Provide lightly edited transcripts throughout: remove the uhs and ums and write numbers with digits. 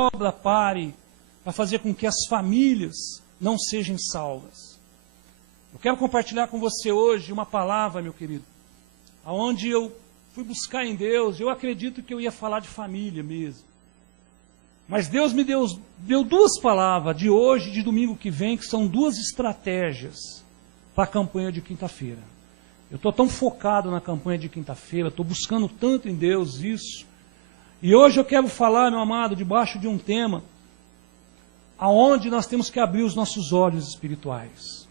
obra pare para fazer com que as famílias não sejam salvas. Eu quero compartilhar com você hoje uma palavra, meu querido, aonde eu fui buscar em Deus. Eu acredito que eu ia falar de família mesmo. Mas Deus me deu duas palavras de hoje e de domingo que vem, que são duas estratégias para a campanha de quinta-feira. Eu estou tão focado na campanha de quinta-feira, estou buscando tanto em Deus isso. E hoje eu quero falar, meu amado, debaixo de um tema aonde nós temos que abrir os nossos olhos espirituais.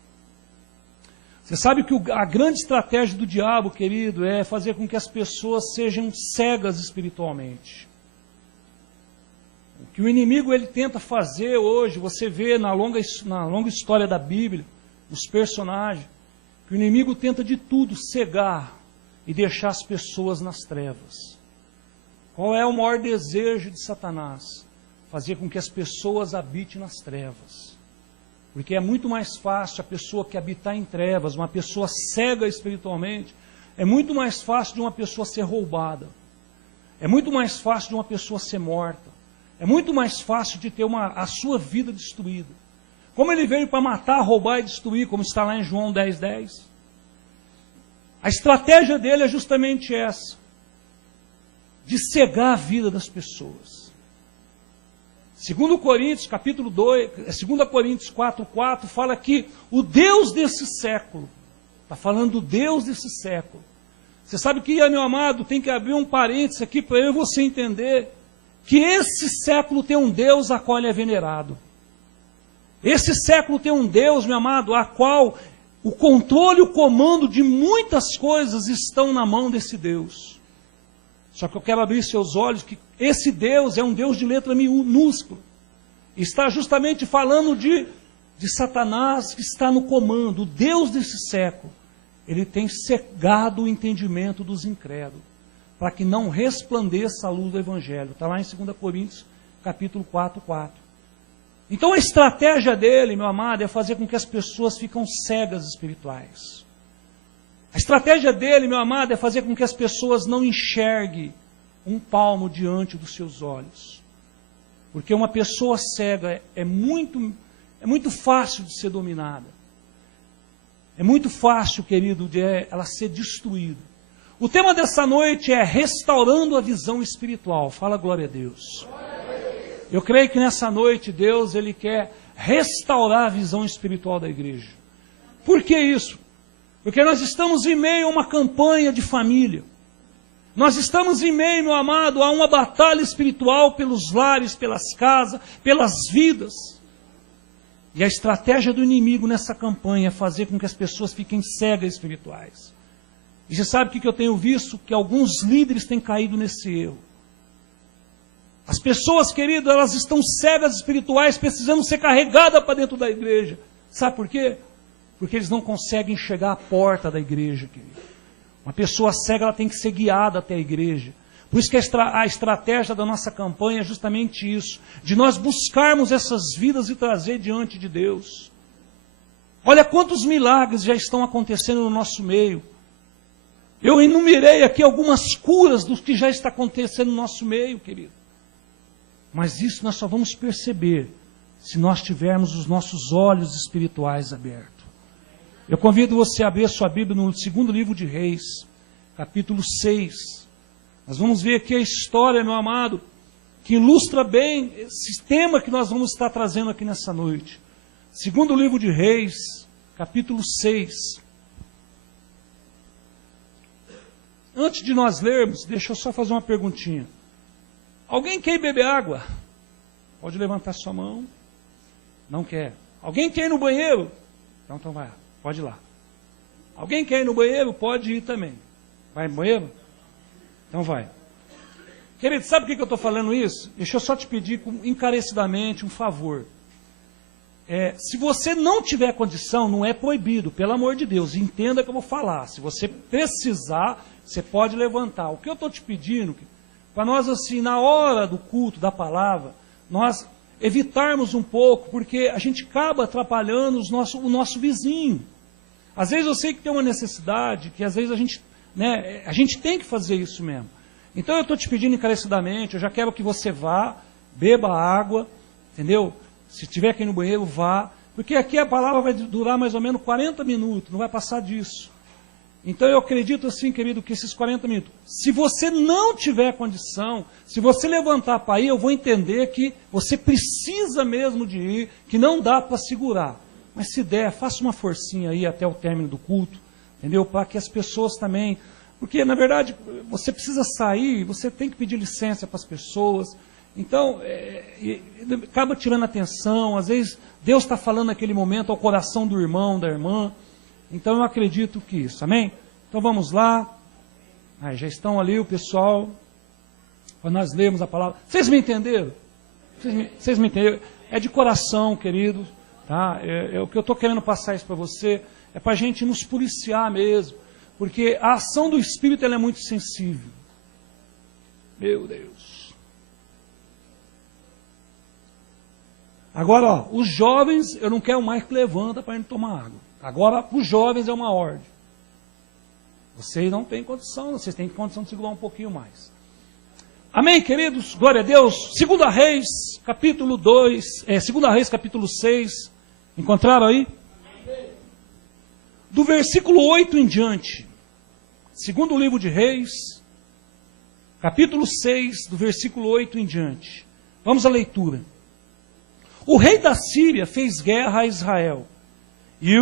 Você sabe que a grande estratégia do diabo, querido, é fazer com que as pessoas sejam cegas espiritualmente. O que o inimigo ele tenta fazer hoje, você vê na longa história da Bíblia, os personagens, que o inimigo tenta de tudo cegar e deixar as pessoas nas trevas. Qual é o maior desejo de Satanás? Fazer com que as pessoas habitem nas trevas. Porque é muito mais fácil a pessoa que habitar em trevas, uma pessoa cega espiritualmente, é muito mais fácil de uma pessoa ser roubada. É muito mais fácil de uma pessoa ser morta. É muito mais fácil de ter a sua vida destruída. Como ele veio para matar, roubar e destruir, como está lá em João 10:10. A estratégia dele é justamente essa. De cegar a vida das pessoas. 2 Coríntios, capítulo 2, 2 Coríntios 4:4, fala que o Deus desse século, está falando do Deus desse século. Você sabe que, meu amado, tem que abrir um parênteses aqui para eu e você entender que esse século tem um Deus a qual ele é venerado. Esse século tem um Deus, meu amado, a qual o controle e o comando de muitas coisas estão na mão desse Deus. Só que eu quero abrir seus olhos que esse Deus é um Deus de letra minúscula. Está justamente falando de Satanás que está no comando. O Deus desse século, ele tem cegado o entendimento dos incrédulos, para que não resplandeça a luz do Evangelho. Está lá em 2 Coríntios, capítulo 4:4. Então a estratégia dele, meu amado, é fazer com que as pessoas fiquem cegas espirituais. A estratégia dele, meu amado, é fazer com que as pessoas não enxerguem um palmo diante dos seus olhos. Porque uma pessoa cega é muito fácil de ser dominada. É muito fácil, querido, de ela ser destruída. O tema dessa noite é restaurando a visão espiritual. Fala glória a Deus. Eu creio que nessa noite Deus ele quer restaurar a visão espiritual da igreja. Por que isso? Porque nós estamos em meio a uma campanha de família. Nós estamos em meio, meu amado, a uma batalha espiritual pelos lares, pelas casas, pelas vidas. E a estratégia do inimigo nessa campanha é fazer com que as pessoas fiquem cegas espirituais. E você sabe o que eu tenho visto? Que alguns líderes têm caído nesse erro. As pessoas, querido, elas estão cegas espirituais, precisando ser carregadas para dentro da igreja. Sabe por quê? Porque eles não conseguem chegar à porta da igreja, querido. Uma pessoa cega, ela tem que ser guiada até a igreja. Por isso que a estratégia da nossa campanha é justamente isso, de nós buscarmos essas vidas e trazer diante de Deus. Olha quantos milagres já estão acontecendo no nosso meio. Eu enumerei aqui algumas curas do que já está acontecendo no nosso meio, querido. Mas isso nós só vamos perceber se nós tivermos os nossos olhos espirituais abertos. Eu convido você a abrir a sua Bíblia no segundo livro de Reis, capítulo 6. Nós vamos ver aqui a história, meu amado, que ilustra bem esse tema que nós vamos estar trazendo aqui nessa noite. Segundo livro de Reis, capítulo 6. Antes de nós lermos, deixa eu só fazer uma perguntinha. Alguém quer beber água? Pode levantar sua mão. Não quer. Alguém quer ir no banheiro? Então vai, pode ir lá. Alguém quer ir no banheiro? Pode ir também. Vai no banheiro? Então vai. Querido, sabe por que eu estou falando isso? Deixa eu só te pedir encarecidamente um favor. Se você não tiver condição, não é proibido, pelo amor de Deus, entenda que eu vou falar. Se você precisar, você pode levantar. O que eu estou te pedindo, para nós assim, na hora do culto, da palavra, nós evitarmos um pouco, porque a gente acaba atrapalhando o nosso vizinho. Às vezes eu sei que tem uma necessidade, que às vezes a gente tem que fazer isso mesmo. Então eu estou te pedindo encarecidamente, eu já quero que você vá, beba água, entendeu? Se tiver que ir no banheiro, vá. Porque aqui a palavra vai durar mais ou menos 40 minutos, não vai passar disso. Então eu acredito assim, querido, que esses 40 minutos, se você não tiver condição, se você levantar para ir, eu vou entender que você precisa mesmo de ir, que não dá para segurar. Mas se der, faça uma forcinha aí até o término do culto, entendeu? Para que as pessoas também... Porque, na verdade, você precisa sair, você tem que pedir licença para as pessoas. Então, acaba tirando atenção. Às vezes, Deus está falando naquele momento ao coração do irmão, da irmã. Então, eu acredito que isso. Amém? Então, vamos lá. Já estão ali o pessoal. Para nós lermos a palavra. Vocês me entenderam? Vocês me entenderam? É de coração, querido. Tá? O que eu estou querendo passar isso para você é para a gente nos policiar mesmo. Porque a ação do Espírito ela é muito sensível. Meu Deus. Agora, ó, os jovens, eu não quero mais que levanta para a gente tomar água. Agora, os jovens é uma ordem. Vocês não têm condição, vocês têm condição de segurar um pouquinho mais. Amém, queridos? Glória a Deus. 2 Reis, capítulo 2, 2 Reis, capítulo 6. Encontraram aí? Do versículo 8 em diante. Segundo livro de Reis, capítulo 6, do versículo 8 em diante. Vamos à leitura. O rei da Síria fez guerra a Israel. E,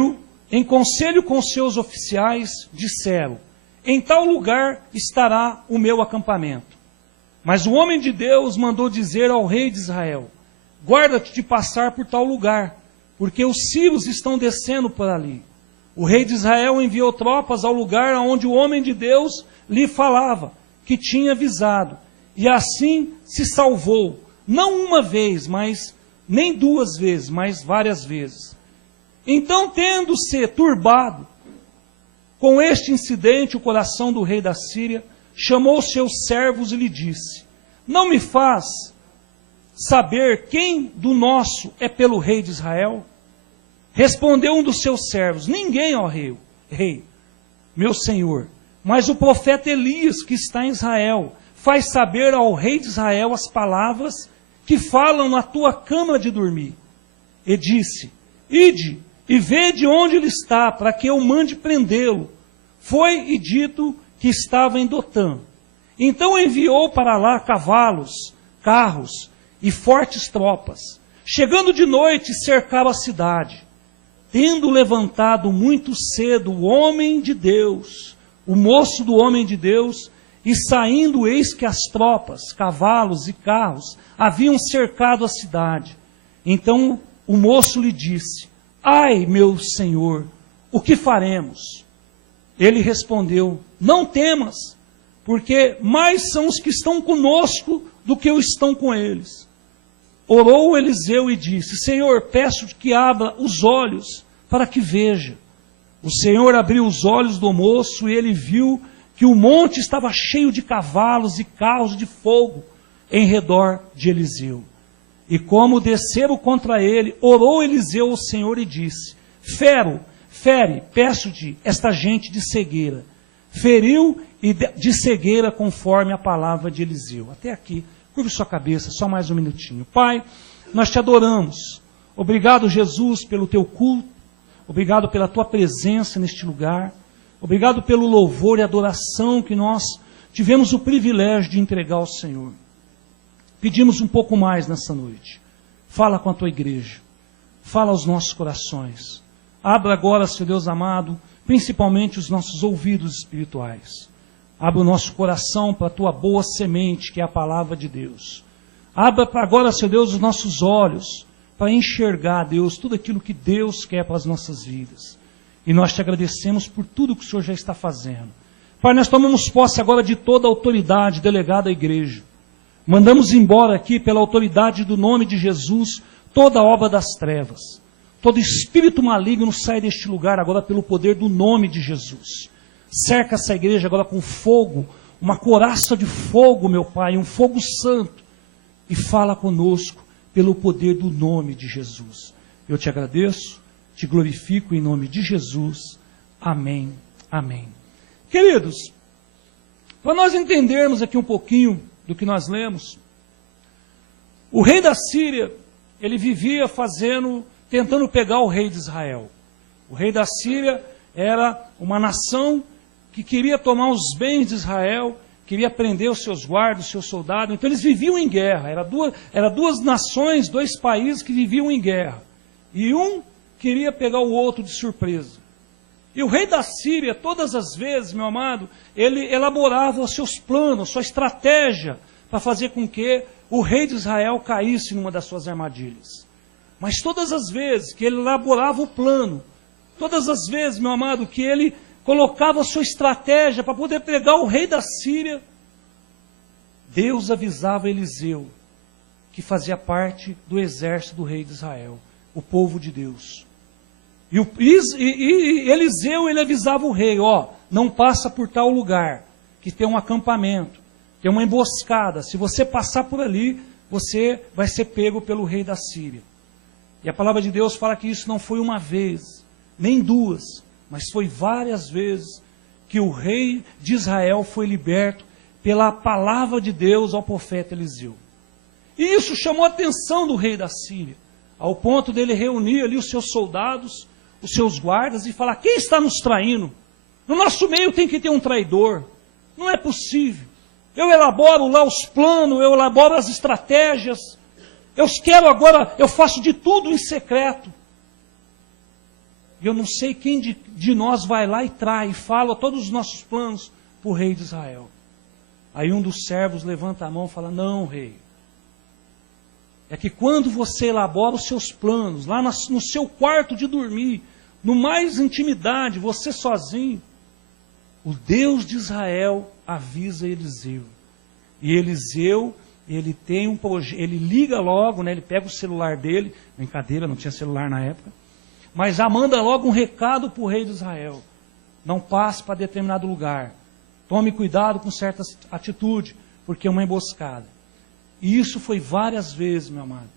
em conselho com seus oficiais, disseram: em tal lugar estará o meu acampamento. Mas o homem de Deus mandou dizer ao rei de Israel: guarda-te de passar por tal lugar, porque os sírios estão descendo por ali. O rei de Israel enviou tropas ao lugar onde o homem de Deus lhe falava, que tinha avisado. E assim se salvou, não uma vez, mas nem duas vezes, mas várias vezes. Então, tendo-se turbado com este incidente, o coração do rei da Síria chamou seus servos e lhe disse: não me faz saber quem do nosso é pelo rei de Israel? Respondeu um dos seus servos: ninguém, ó rei, meu senhor, mas o profeta Elias, que está em Israel, faz saber ao rei de Israel as palavras que falam na tua câmara de dormir. E disse: ide e vede onde ele está, para que eu mande prendê-lo. Foi e dito que estava em Dotã. Então enviou para lá cavalos, carros e fortes tropas. Chegando de noite, cercaram a cidade. Tendo levantado muito cedo o homem de Deus, o moço do homem de Deus, e saindo, eis que as tropas, cavalos e carros, haviam cercado a cidade. Então o moço lhe disse: ai, meu senhor, o que faremos? Ele respondeu: não temas, porque mais são os que estão conosco do que os estão com eles. Orou Eliseu e disse: Senhor, peço que abra os olhos para que veja. O Senhor abriu os olhos do moço e ele viu que o monte estava cheio de cavalos e carros de fogo em redor de Eliseu. E como desceram contra ele, orou Eliseu ao Senhor e disse: fere, peço-te, esta gente de cegueira. Feriu e de cegueira conforme a palavra de Eliseu. Até aqui, curve sua cabeça, só mais um minutinho. Pai, nós te adoramos. Obrigado, Jesus, pelo teu culto. Obrigado pela tua presença neste lugar. Obrigado pelo louvor e adoração que nós tivemos o privilégio de entregar ao Senhor. Pedimos um pouco mais nessa noite. Fala com a tua igreja. Fala aos nossos corações. Abra agora, Senhor Deus amado, principalmente os nossos ouvidos espirituais. Abra o nosso coração para a tua boa semente, que é a palavra de Deus. Abra agora, Senhor Deus, os nossos olhos para enxergar, Deus, tudo aquilo que Deus quer para as nossas vidas. E nós te agradecemos por tudo que o Senhor já está fazendo. Pai, nós tomamos posse agora de toda a autoridade delegada à igreja. Mandamos embora aqui, pela autoridade do nome de Jesus, toda a obra das trevas. Todo espírito maligno sai deste lugar agora pelo poder do nome de Jesus. Cerca essa igreja agora com fogo, uma couraça de fogo, meu Pai, um fogo santo. E fala conosco pelo poder do nome de Jesus. Eu te agradeço, te glorifico em nome de Jesus. Amém, amém. Queridos, para nós entendermos aqui um pouquinho do que nós lemos, O rei da Síria, ele vivia tentando pegar o rei de Israel. O rei da Síria era uma nação que queria tomar os bens de Israel, queria prender os seus guardas, os seus soldados. Então eles viviam em guerra. Era duas nações, dois países que viviam em guerra. E um queria pegar o outro de surpresa. E o rei da Síria, todas as vezes, meu amado, ele elaborava os seus planos, sua estratégia, para fazer com que o rei de Israel caísse numa das suas armadilhas. Mas todas as vezes que ele elaborava o plano, todas as vezes, meu amado, que ele colocava a sua estratégia para poder pegar o rei da Síria, Deus avisava Eliseu, que fazia parte do exército do rei de Israel, o povo de Deus. E Eliseu, ele avisava o rei, não passa por tal lugar, que tem um acampamento, tem uma emboscada, se você passar por ali, você vai ser pego pelo rei da Síria. E a palavra de Deus fala que isso não foi uma vez, nem duas, mas foi várias vezes que o rei de Israel foi liberto pela palavra de Deus ao profeta Eliseu. E isso chamou a atenção do rei da Síria, ao ponto dele reunir ali os seus soldados, os seus guardas e falar: quem está nos traindo? No nosso meio tem que ter um traidor. Não é possível. Eu elaboro lá os planos, eu elaboro as estratégias. Eu faço de tudo em secreto. E eu não sei quem de nós vai lá e trai, e fala todos os nossos planos para o rei de Israel. Aí um dos servos levanta a mão e fala: não, rei. É que quando você elabora os seus planos, lá no seu quarto de dormir, no mais intimidade, você sozinho, o Deus de Israel avisa Eliseu. E Eliseu, ele liga logo, ele pega o celular dele, brincadeira, não tinha celular na época, mas já manda logo um recado para o rei de Israel: não passe para determinado lugar, tome cuidado com certa atitude, porque é uma emboscada. E isso foi várias vezes, meu amado,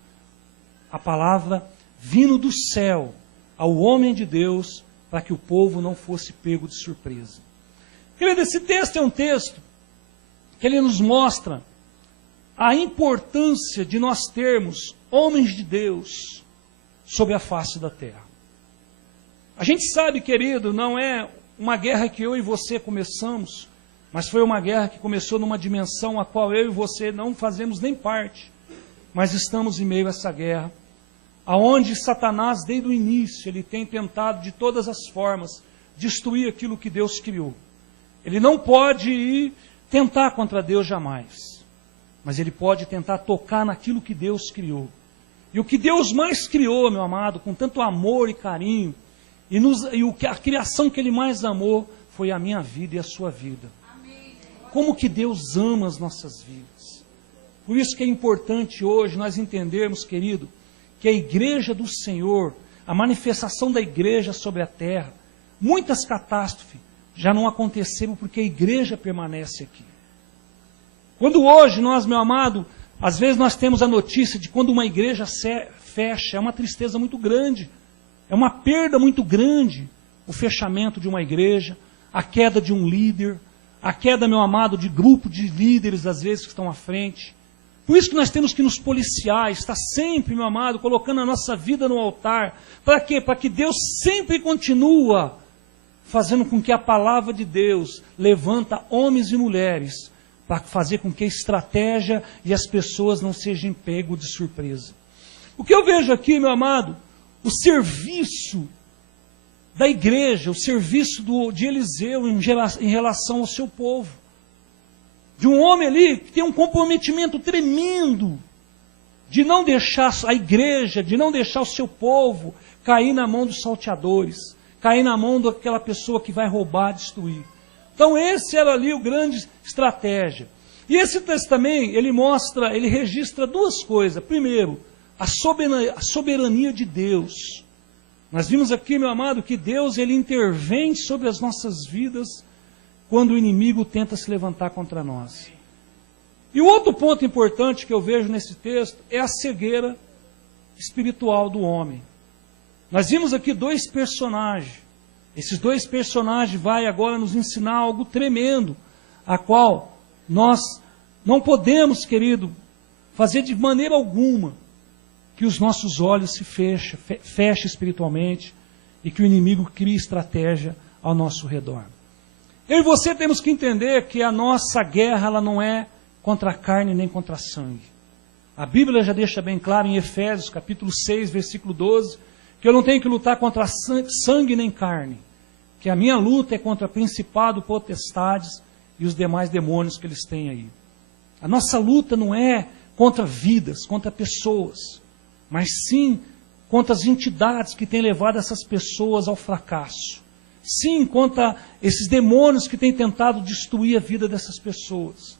a palavra vindo do céu ao homem de Deus, para que o povo não fosse pego de surpresa. Querido, esse texto é um texto que ele nos mostra a importância de nós termos homens de Deus sobre a face da terra. A gente sabe, querido, não é uma guerra que eu e você começamos, mas foi uma guerra que começou numa dimensão a qual eu e você não fazemos nem parte, mas estamos em meio a essa guerra, aonde Satanás, desde o início, ele tem tentado de todas as formas destruir aquilo que Deus criou. Ele não pode tentar contra Deus jamais, mas ele pode tentar tocar naquilo que Deus criou. E o que Deus mais criou, meu amado, com tanto amor e carinho, a criação que Ele mais amou foi a minha vida e a sua vida. Como que Deus ama as nossas vidas. Por isso que é importante hoje nós entendermos, querido, que a igreja do Senhor, a manifestação da igreja sobre a terra, muitas catástrofes já não aconteceram porque a igreja permanece aqui. Quando hoje nós, meu amado, às vezes nós temos a notícia de quando uma igreja fecha, é uma tristeza muito grande, é uma perda muito grande, o fechamento de uma igreja, a queda de um líder, a queda, meu amado, de grupo de líderes, às vezes, que estão à frente. Por isso que nós temos que nos policiar, estar sempre, meu amado, colocando a nossa vida no altar. Para quê? Para que Deus sempre continue fazendo com que a palavra de Deus levanta homens e mulheres, para fazer com que a estratégia e as pessoas não sejam pegos de surpresa. O que eu vejo aqui, meu amado, o serviço da igreja, o serviço de Eliseu em relação ao seu povo. De um homem ali que tem um comprometimento tremendo de não deixar a igreja, de não deixar o seu povo cair na mão dos salteadores, cair na mão daquela pessoa que vai roubar, destruir. Então esse era ali o grande estratégia. E esse texto também, ele registra duas coisas. Primeiro, a soberania de Deus. Nós vimos aqui, meu amado, que Deus ele intervém sobre as nossas vidas quando o inimigo tenta se levantar contra nós. E o outro ponto importante que eu vejo nesse texto é a cegueira espiritual do homem. Nós vimos aqui dois personagens. Esses dois personagens vão agora nos ensinar algo tremendo, a qual nós não podemos, querido, fazer de maneira alguma que os nossos olhos se fechem espiritualmente e que o inimigo crie estratégia ao nosso redor. Eu e você temos que entender que a nossa guerra ela não é contra a carne nem contra a sangue. A Bíblia já deixa bem claro em Efésios, capítulo 6, versículo 12, que eu não tenho que lutar contra sangue nem carne, que a minha luta é contra principado, potestades e os demais demônios que eles têm aí. A nossa luta não é contra vidas, contra pessoas, mas sim contra as entidades que têm levado essas pessoas ao fracasso. Sim, contra esses demônios que têm tentado destruir a vida dessas pessoas.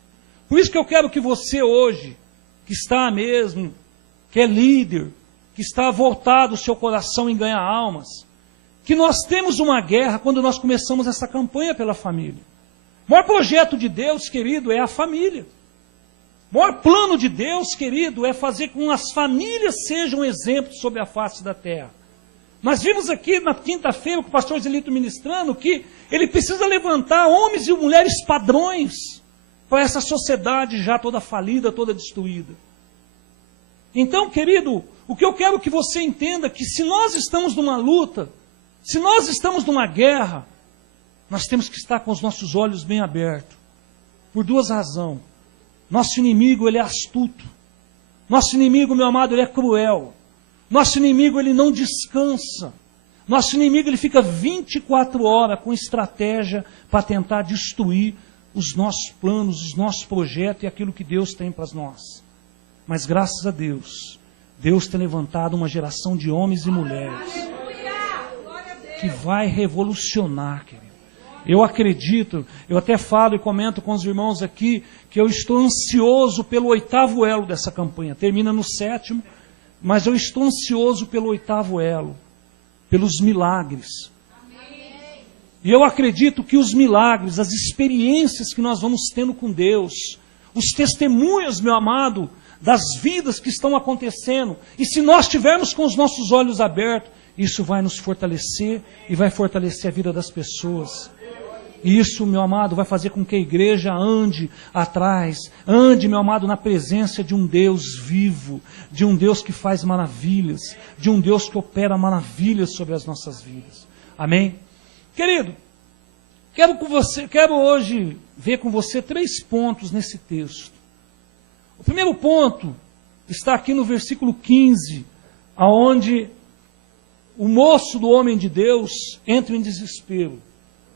Por isso que eu quero que você hoje, que está mesmo, que é líder, que está voltado o seu coração em ganhar almas, que nós temos uma guerra quando nós começamos essa campanha pela família. O maior projeto de Deus, querido, é a família. O maior plano de Deus, querido, é fazer com que as famílias sejam exemplos sobre a face da terra. Nós vimos aqui na quinta-feira com o pastor Zelito ministrando que ele precisa levantar homens e mulheres padrões para essa sociedade já toda falida, toda destruída. Então, querido, o que eu quero que você entenda é que se nós estamos numa luta, se nós estamos numa guerra, nós temos que estar com os nossos olhos bem abertos. Por duas razões. Nosso inimigo, ele é astuto. Nosso inimigo, meu amado, ele é cruel. Nosso inimigo, ele não descansa. Nosso inimigo, ele fica 24 horas com estratégia para tentar destruir os nossos planos, os nossos projetos e aquilo que Deus tem para nós. Mas graças a Deus, Deus tem levantado uma geração de homens e mulheres que vai revolucionar, querido. Eu acredito, eu até falo e comento com os irmãos aqui, que eu estou ansioso pelo 8º elo dessa campanha. Termina no 7º, mas eu estou ansioso pelo 8º elo, pelos milagres. Amém. E eu acredito que os milagres, as experiências que nós vamos tendo com Deus, os testemunhos, meu amado, das vidas que estão acontecendo, e se nós tivermos com os nossos olhos abertos, isso vai nos fortalecer e vai fortalecer a vida das pessoas. E isso, meu amado, vai fazer com que a igreja ande atrás, ande, meu amado, na presença de um Deus vivo, de um Deus que faz maravilhas, de um Deus que opera maravilhas sobre as nossas vidas. Amém? Querido, quero hoje ver com você 3 pontos nesse texto. O primeiro ponto está aqui no versículo 15, aonde o moço do homem de Deus entra em desespero.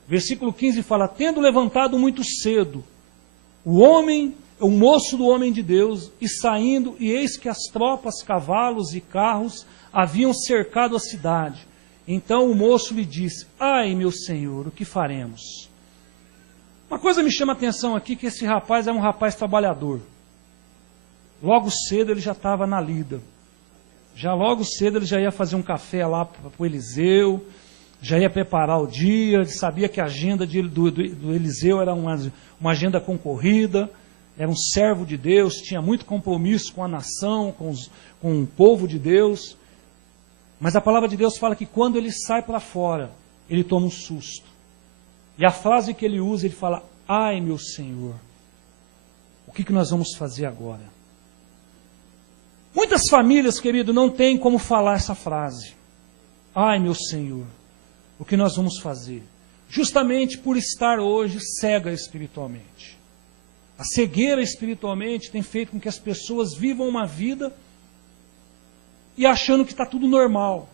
Versículo 15 fala, tendo levantado muito cedo, o moço do homem de Deus, e saindo, e eis que as tropas, cavalos e carros haviam cercado a cidade. Então o moço lhe disse, ai meu senhor, o que faremos? Uma coisa me chama a atenção aqui, que esse rapaz é um rapaz trabalhador. Logo cedo ele já estava na lida. Já logo cedo ele já ia fazer um café lá para o Eliseu, já ia preparar o dia, ele sabia que a agenda do Eliseu era uma agenda concorrida, era um servo de Deus, tinha muito compromisso com a nação, com o povo de Deus. Mas a palavra de Deus fala que quando ele sai para fora, ele toma um susto. E a frase que ele usa, ele fala, ai meu Senhor, o que nós vamos fazer agora? Muitas famílias, querido, não têm como falar essa frase. Ai meu Senhor, o que nós vamos fazer? Justamente por estar hoje cega espiritualmente. A cegueira espiritualmente tem feito com que as pessoas vivam uma vida e achando que está tudo normal.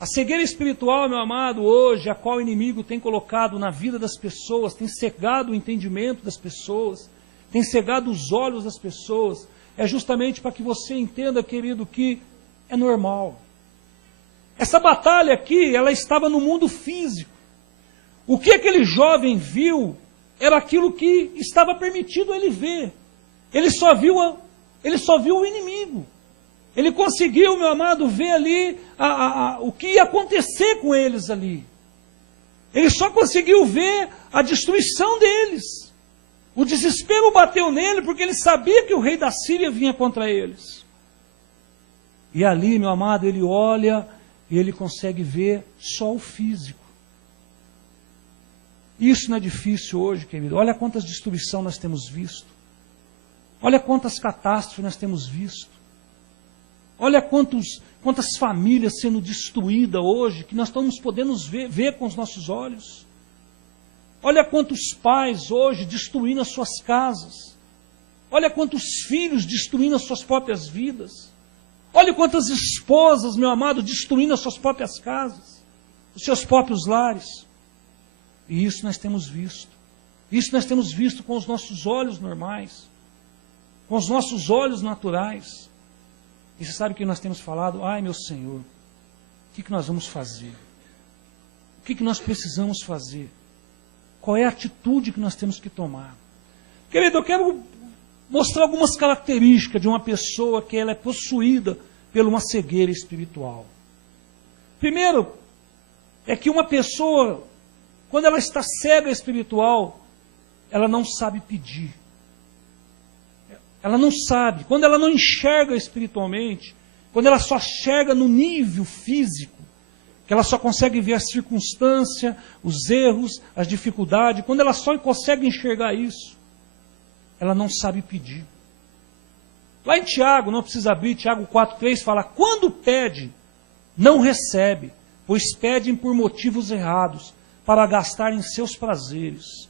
A cegueira espiritual, meu amado, hoje, a qual o inimigo tem colocado na vida das pessoas, tem cegado o entendimento das pessoas, tem cegado os olhos das pessoas, é justamente para que você entenda, querido, que é normal. Essa batalha aqui, ela estava no mundo físico. O que aquele jovem viu era aquilo que estava permitido ele ver. Ele só viu o inimigo. Ele conseguiu, meu amado, ver ali o que ia acontecer com eles ali. Ele só conseguiu ver a destruição deles. O desespero bateu nele porque ele sabia que o rei da Síria vinha contra eles. E ali, meu amado, ele olha e ele consegue ver só o físico. Isso não é difícil hoje, querido. Olha quantas destruições nós temos visto. Olha quantas catástrofes nós temos visto. Olha quantas famílias sendo destruídas hoje, que nós estamos podendo ver com os nossos olhos. Olha quantos pais hoje destruindo as suas casas. Olha quantos filhos destruindo as suas próprias vidas. Olha quantas esposas, meu amado, destruindo as suas próprias casas, os seus próprios lares. E isso nós temos visto. Isso nós temos visto com os nossos olhos normais, com os nossos olhos naturais. E você sabe o que nós temos falado? Ai, meu Senhor, o que nós vamos fazer? O que nós precisamos fazer? Qual é a atitude que nós temos que tomar? Querido, eu quero mostrar algumas características de uma pessoa que ela é possuída por uma cegueira espiritual. Primeiro, é que uma pessoa, quando ela está cega espiritual, ela não sabe pedir. Ela não sabe. Quando ela não enxerga espiritualmente, quando ela só enxerga no nível físico, que ela só consegue ver a circunstância, os erros, as dificuldades, quando ela só consegue enxergar isso, ela não sabe pedir. Lá em Tiago, não precisa abrir, Tiago 4,3 fala, quando pede, não recebe, pois pedem por motivos errados, para gastar em seus prazeres.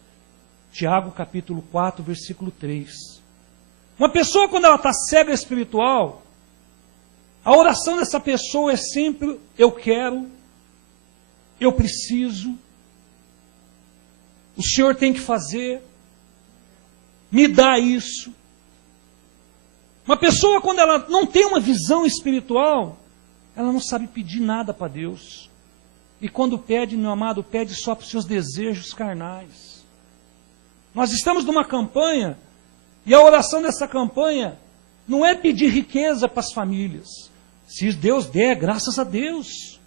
Tiago capítulo 4, versículo 3. Uma pessoa, quando ela está cega espiritual, a oração dessa pessoa é sempre, eu quero, eu preciso, o Senhor tem que fazer, me dá isso. Uma pessoa, quando ela não tem uma visão espiritual, ela não sabe pedir nada para Deus. E quando pede, meu amado, pede só para os seus desejos carnais. Nós estamos numa campanha, e a oração dessa campanha não é pedir riqueza para as famílias. Se Deus der, graças a Deus.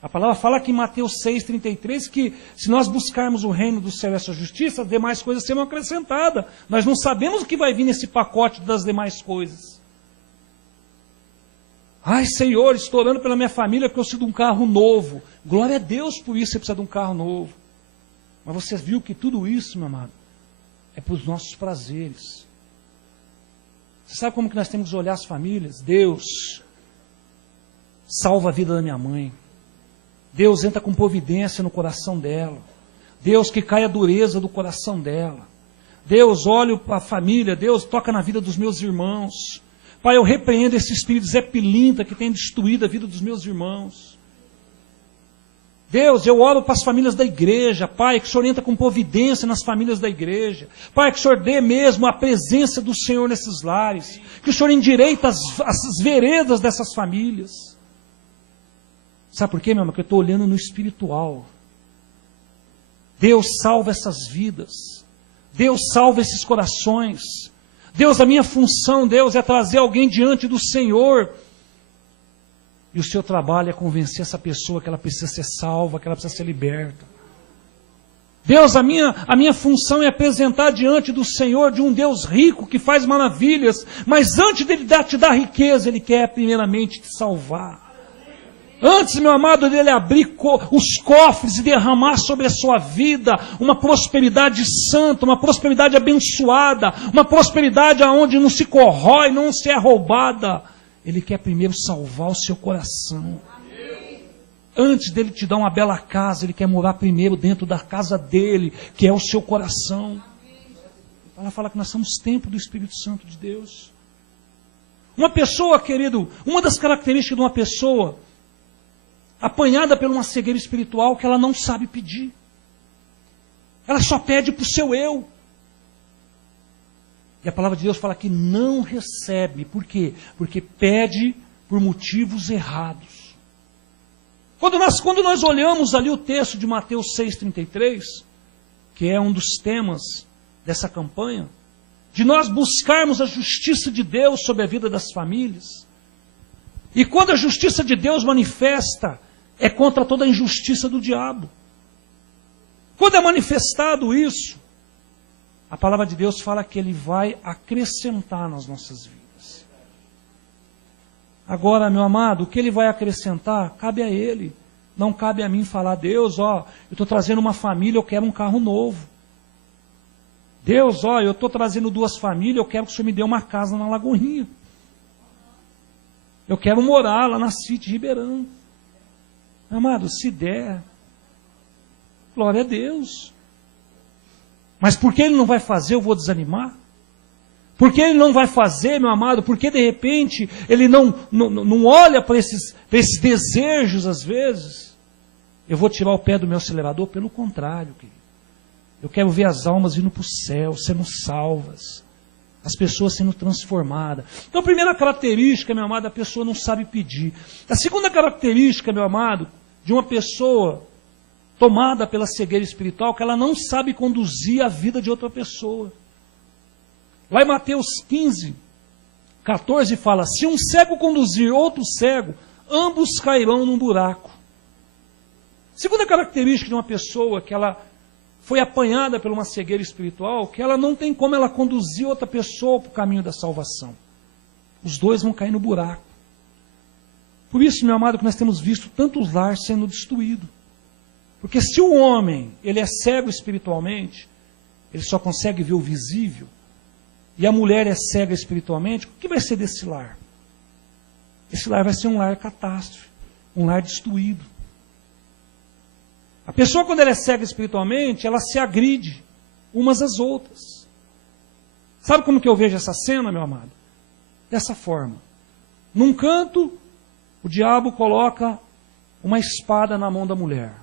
A palavra fala aqui em Mateus 6,33 que se nós buscarmos o reino do céu e a sua justiça, as demais coisas serão acrescentadas. Nós não sabemos o que vai vir nesse pacote das demais coisas. Ai, Senhor, estou orando pela minha família porque eu preciso de um carro novo. Glória a Deus por isso, você precisa de um carro novo. Mas você viu que tudo isso, meu amado, é para os nossos prazeres. Você sabe como que nós temos que olhar as famílias? Deus salva a vida da minha mãe. Deus entra com providência no coração dela. Deus que cai a dureza do coração dela. Deus olha para a família, Deus toca na vida dos meus irmãos. Pai, eu repreendo esse espírito Zé Pilintra que tem destruído a vida dos meus irmãos. Deus, eu oro para as famílias da igreja, Pai, que o Senhor entra com providência nas famílias da igreja. Pai, que o Senhor dê mesmo a presença do Senhor nesses lares. Que o Senhor endireita as veredas dessas famílias. Sabe por quê, meu irmão? Porque eu estou olhando no espiritual. Deus salva essas vidas. Deus salva esses corações. Deus, a minha função, Deus, é trazer alguém diante do Senhor. E o seu trabalho é convencer essa pessoa que ela precisa ser salva, que ela precisa ser liberta. Deus, a minha função é apresentar diante do Senhor de um Deus rico que faz maravilhas, mas antes dele te dar riqueza, Ele quer primeiramente te salvar. Antes, meu amado, dele abrir os cofres e derramar sobre a sua vida uma prosperidade santa, uma prosperidade abençoada, uma prosperidade onde não se corrói, não se é roubada. Ele quer primeiro salvar o seu coração. Antes dele te dar uma bela casa, Ele quer morar primeiro dentro da casa dele, que é o seu coração. Ela fala que nós somos templo do Espírito Santo de Deus. Uma pessoa, querido, uma das características de uma pessoa apanhada por uma cegueira espiritual, que ela não sabe pedir. Ela só pede para o seu eu. E a palavra de Deus fala que não recebe. Por quê? Porque pede por motivos errados. Quando nós olhamos ali o texto de Mateus 6,33, que é um dos temas dessa campanha, de nós buscarmos a justiça de Deus sobre a vida das famílias, e quando a justiça de Deus manifesta, é contra toda a injustiça do diabo. Quando é manifestado isso, a palavra de Deus fala que Ele vai acrescentar nas nossas vidas. Agora, meu amado, o que Ele vai acrescentar, cabe a Ele. Não cabe a mim falar, Deus, eu estou trazendo uma família, eu quero um carro novo. Deus, ó, eu estou trazendo 2 famílias, eu quero que o Senhor me dê uma casa na Lagoinha. Eu quero morar lá na City Ribeirão. Amado, se der, glória a Deus. Mas porque Ele não vai fazer, eu vou desanimar? Porque Ele não vai fazer, meu amado? Porque de repente Ele não olha para esses desejos às vezes? Eu vou tirar o pé do meu acelerador? Pelo contrário, querido. Eu quero ver as almas indo para o céu, sendo salvas. As pessoas sendo transformadas. Então a primeira característica, meu amado, a pessoa não sabe pedir. A segunda característica, meu amado, de uma pessoa tomada pela cegueira espiritual, que ela não sabe conduzir a vida de outra pessoa. Lá em Mateus 15, 14 fala, se um cego conduzir outro cego, ambos cairão num buraco. Segunda característica de uma pessoa que ela foi apanhada por uma cegueira espiritual, que ela não tem como ela conduzir outra pessoa para o caminho da salvação. Os dois vão cair no buraco. Por isso, meu amado, que nós temos visto tantos lares sendo destruídos. Porque se o homem, ele é cego espiritualmente, ele só consegue ver o visível, e a mulher é cega espiritualmente, o que vai ser desse lar? Esse lar vai ser um lar catástrofe, um lar destruído. A pessoa, quando ela é cega espiritualmente, ela se agride umas às outras. Sabe como que eu vejo essa cena, meu amado? Dessa forma. Num canto, o diabo coloca uma espada na mão da mulher.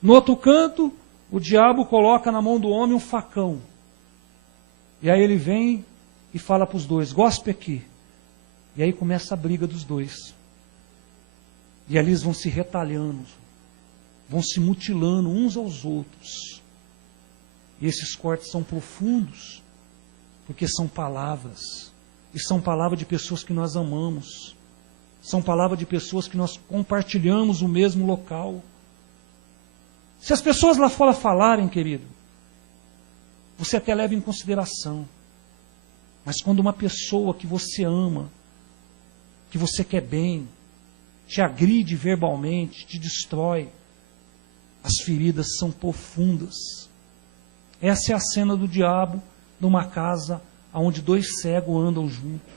No outro canto, o diabo coloca na mão do homem um facão. E aí ele vem e fala para os dois, gospe aqui. E aí começa a briga dos dois. E ali eles vão se retalhando, vão se mutilando uns aos outros. E esses cortes são profundos, porque são palavras. E são palavras de pessoas que nós amamos. São palavras de pessoas que nós compartilhamos o mesmo local. Se as pessoas lá fora falarem, querido, você até leva em consideração. Mas quando uma pessoa que você ama, que você quer bem, te agride verbalmente, te destrói, as feridas são profundas. Essa é a cena do diabo numa casa onde 2 cegos andam juntos.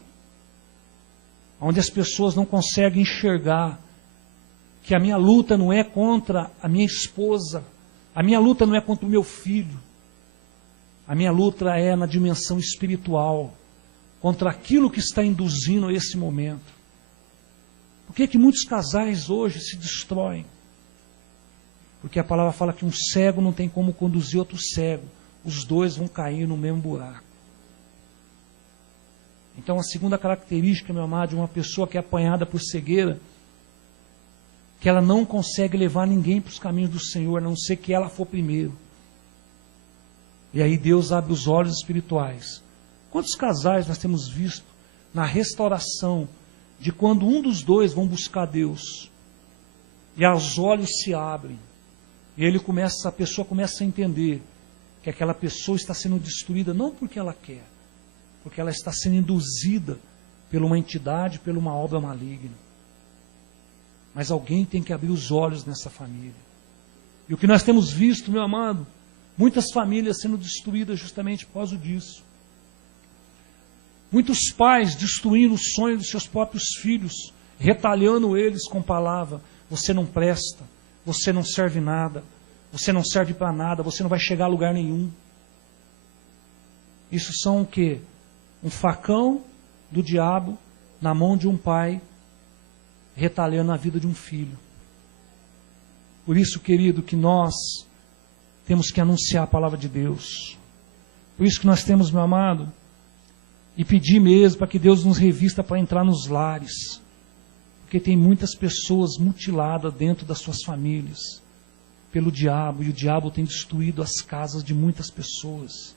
Onde as pessoas não conseguem enxergar que a minha luta não é contra a minha esposa, a minha luta não é contra o meu filho, a minha luta é na dimensão espiritual, contra aquilo que está induzindo a esse momento. Por que muitos casais hoje se destroem? Porque a palavra fala que um cego não tem como conduzir outro cego, os dois vão cair no mesmo buraco. Então a segunda característica, meu amado, de uma pessoa que é apanhada por cegueira, que ela não consegue levar ninguém para os caminhos do Senhor, a não ser que ela for primeiro. E aí Deus abre os olhos espirituais. Quantos casais nós temos visto na restauração de quando um dos dois vão buscar Deus e os olhos se abrem e a pessoa começa a entender que aquela pessoa está sendo destruída não porque ela quer, porque ela está sendo induzida por uma entidade, por uma obra maligna. Mas alguém tem que abrir os olhos nessa família. E o que nós temos visto, meu amado, muitas famílias sendo destruídas justamente por causa disso. Muitos pais destruindo o sonho dos seus próprios filhos, retalhando eles com palavra: você não presta, você não serve nada, você não serve para nada, você não vai chegar a lugar nenhum. Isso são o quê? Um facão do diabo na mão de um pai, retalhando a vida de um filho. Por isso, querido, que nós temos que anunciar a palavra de Deus. Por isso que nós temos, meu amado, e pedir mesmo para que Deus nos revista para entrar nos lares. Porque tem muitas pessoas mutiladas dentro das suas famílias pelo diabo, e o diabo tem destruído as casas de muitas pessoas.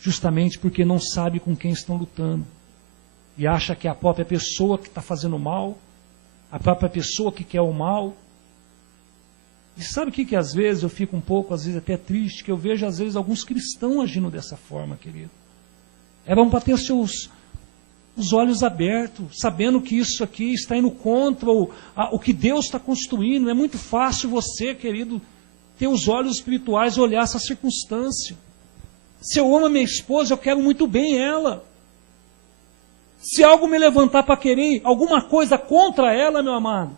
Justamente porque não sabe com quem estão lutando. E acha que é a própria pessoa que está fazendo mal, a própria pessoa que quer o mal. E sabe o que às vezes eu fico um pouco, às vezes até triste, que eu vejo às vezes alguns cristãos agindo dessa forma, querido. É bom para ter os olhos abertos, sabendo que isso aqui está indo contra o que Deus está construindo. É muito fácil você, querido, ter os olhos espirituais e olhar essa circunstância. Se eu amo a minha esposa, eu quero muito bem ela. Se algo me levantar para querer alguma coisa contra ela, meu amado,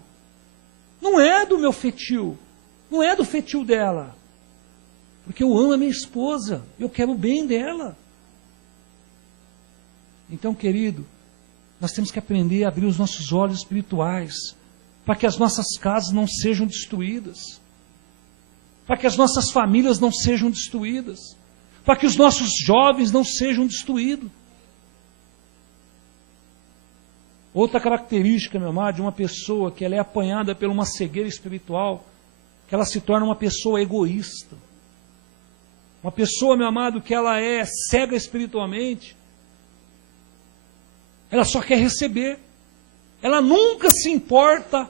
não é do meu feitio, não é do feitio dela. Porque eu amo a minha esposa, eu quero o bem dela. Então, querido, nós temos que aprender a abrir os nossos olhos espirituais, para que as nossas casas não sejam destruídas, para que as nossas famílias não sejam destruídas, para que os nossos jovens não sejam destruídos. Outra característica, meu amado, de uma pessoa que ela é apanhada por uma cegueira espiritual, que ela se torna uma pessoa egoísta. Uma pessoa, meu amado, que ela é cega espiritualmente, ela só quer receber. Ela nunca se importa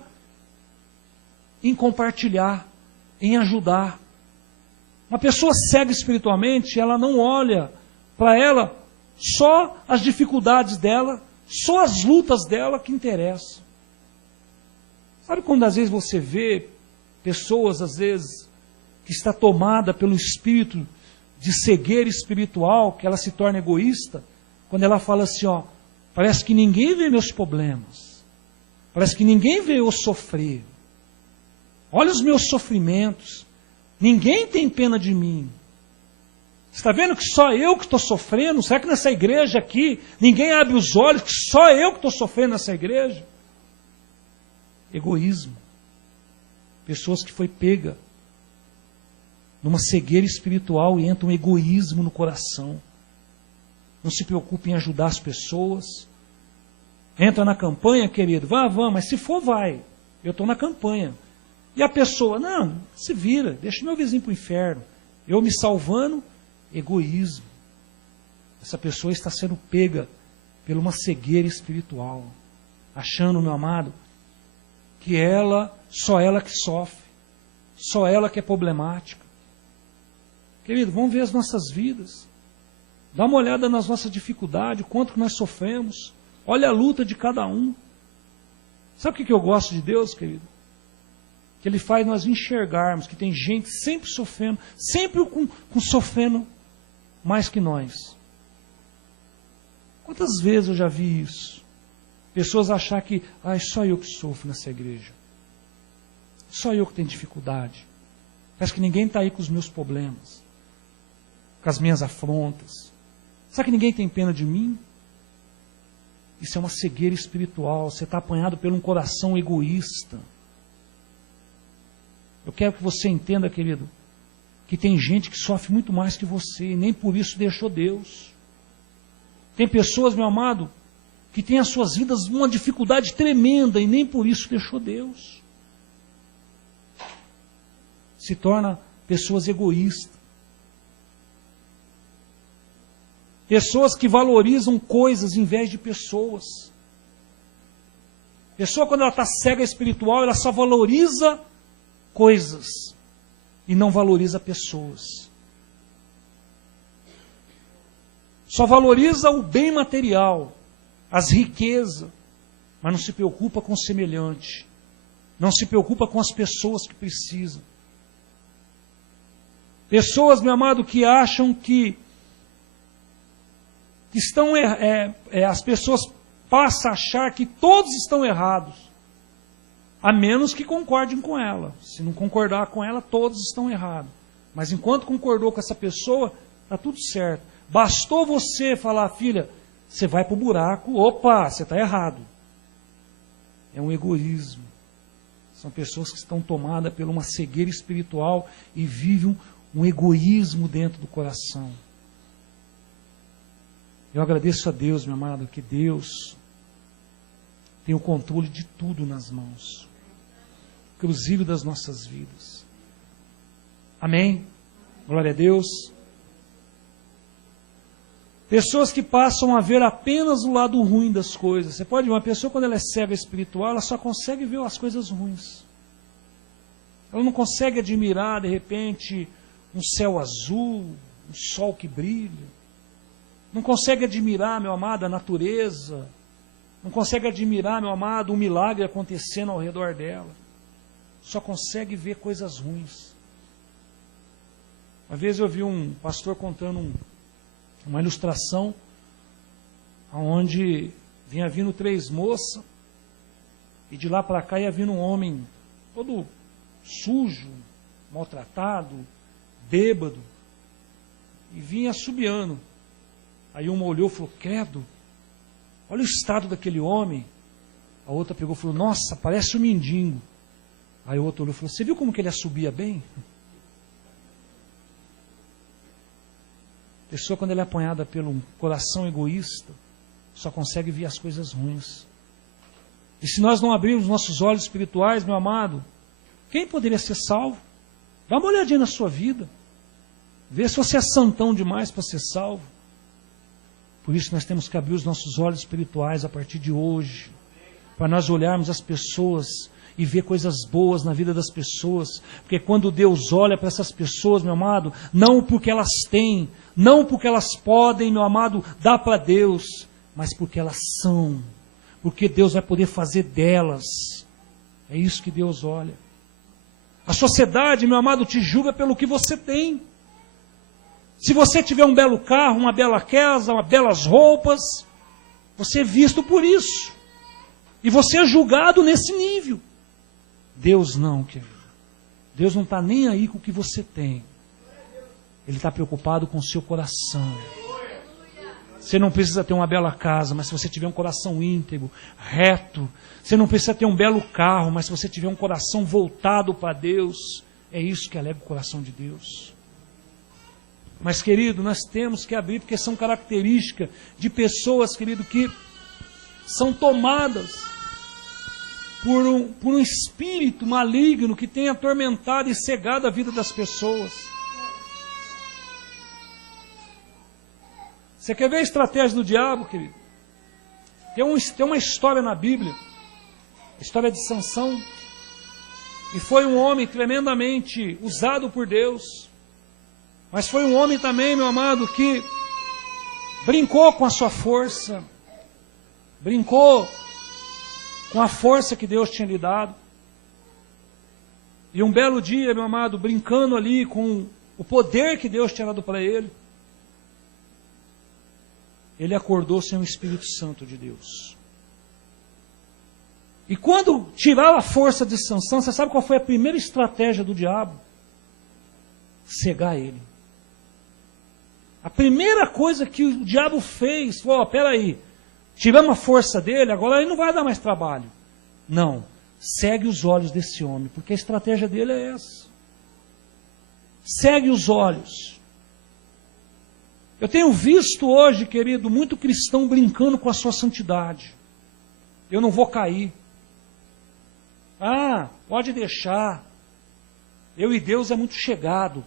em compartilhar, em ajudar. Uma pessoa cega espiritualmente, ela não olha para ela só as dificuldades dela, só as lutas dela que interessam. Sabe quando às vezes você vê pessoas, às vezes, que está tomada pelo espírito de cegueira espiritual, que ela se torna egoísta, quando ela fala assim, ó, parece que ninguém vê meus problemas, parece que ninguém vê eu sofrer, olha os meus sofrimentos, ninguém tem pena de mim. Está vendo que só eu que estou sofrendo? Será que nessa igreja aqui ninguém abre os olhos que só eu que estou sofrendo nessa igreja? Egoísmo. Pessoas que foi pega numa cegueira espiritual e entra um egoísmo no coração. Não se preocupe em ajudar as pessoas. Entra na campanha, querido, vá, mas se for, vai. Eu estou na campanha. E a pessoa, não, se vira, deixa meu vizinho para o inferno. Eu me salvando, egoísmo. Essa pessoa está sendo pega por uma cegueira espiritual, achando, meu amado, que só ela que sofre, só ela que é problemática. Querido, vamos ver as nossas vidas. Dá uma olhada nas nossas dificuldades, o quanto que nós sofremos. Olha a luta de cada um. Sabe o que eu gosto de Deus, querido? Que Ele faz nós enxergarmos que tem gente sempre sofrendo, sempre com sofrendo mais que nós. Quantas vezes eu já vi isso? Pessoas achar que, só eu que sofro nessa igreja. Só eu que tenho dificuldade. Parece que ninguém está aí com os meus problemas, com as minhas afrontas. Será que ninguém tem pena de mim? Isso é uma cegueira espiritual. Você está apanhado por um coração egoísta. Eu quero que você entenda, querido, que tem gente que sofre muito mais que você, e nem por isso deixou Deus. Tem pessoas, meu amado, que têm as suas vidas numa dificuldade tremenda, e nem por isso deixou Deus. Se torna pessoas egoístas. Pessoas que valorizam coisas em vez de pessoas. Pessoa, quando ela está cega espiritual, ela só valoriza coisas e não valoriza pessoas. Só valoriza o bem material, as riquezas, mas não se preocupa com o semelhante. Não se preocupa com as pessoas que precisam. Pessoas, meu amado, que acham que estão, as pessoas passam a achar que todos estão errados, a menos que concordem com ela. Se não concordar com ela, todos estão errados. Mas enquanto concordou com essa pessoa, está tudo certo. Bastou você falar, filha, você vai para o buraco, opa, você está errado. É um egoísmo. São pessoas que estão tomadas por uma cegueira espiritual e vivem um egoísmo dentro do coração. Eu agradeço a Deus, meu amado, que Deus tem o controle de tudo nas mãos, inclusive das nossas vidas. Amém? Glória a Deus. Pessoas que passam a ver apenas o lado ruim das coisas. Você pode ver, uma pessoa quando ela é cega espiritual, ela só consegue ver as coisas ruins. Ela não consegue admirar, de repente, um céu azul, um sol que brilha. Não consegue admirar, meu amado, a natureza. Não consegue admirar, meu amado, um milagre acontecendo ao redor dela. Só consegue ver coisas ruins. Uma vez eu vi um pastor contando uma ilustração onde vinha vindo 3 moças, e de lá para cá ia vindo um homem todo sujo, maltratado, bêbado, e vinha assobiando. Aí uma olhou e falou: credo, olha o estado daquele homem. A outra pegou e falou: nossa, parece um mendigo. Aí o outro olhou e falou: você viu como que ele assobia bem? A pessoa, quando ela é apanhada pelo coração egoísta, só consegue ver as coisas ruins. E se nós não abrirmos nossos olhos espirituais, meu amado, quem poderia ser salvo? Dá uma olhadinha na sua vida. Vê se você é santão demais para ser salvo. Por isso nós temos que abrir os nossos olhos espirituais a partir de hoje, para nós olharmos as pessoas e ver coisas boas na vida das pessoas. Porque quando Deus olha para essas pessoas, meu amado, não porque elas têm, não porque elas podem, meu amado, dar para Deus, mas porque elas são. Porque Deus vai poder fazer delas. É isso que Deus olha. A sociedade, meu amado, te julga pelo que você tem. Se você tiver um belo carro, uma bela casa, umas belas roupas, você é visto por isso. E você é julgado nesse nível. Deus não, querido. Deus não está nem aí com o que você tem. Ele está preocupado com o seu coração. Você não precisa ter uma bela casa, mas se você tiver um coração íntegro, reto. Você não precisa ter um belo carro, mas se você tiver um coração voltado para Deus, é isso que alegra o coração de Deus. Mas, querido, nós temos que abrir, porque são características de pessoas, querido, que são tomadas por um espírito maligno que tem atormentado e cegado a vida das pessoas. Você quer ver a estratégia do diabo, querido? Tem uma história na Bíblia, a história de Sansão, e foi um homem tremendamente usado por Deus, mas foi um homem também, meu amado, que brincou com a sua força, brincou com a força que Deus tinha lhe dado. E um belo dia, meu amado, brincando ali com o poder que Deus tinha dado para ele, ele acordou sem o Espírito Santo de Deus. E quando tiraram a força de Sansão, você sabe qual foi a primeira estratégia do diabo? Cegar ele. A primeira coisa que o diabo fez foi: peraí, tiramos a força dele, agora ele não vai dar mais trabalho. Não, segue os olhos desse homem, porque a estratégia dele é essa. Segue os olhos. Eu tenho visto hoje, querido, muito cristão brincando com a sua santidade. Eu não vou cair. Ah, pode deixar. Eu e Deus é muito chegado.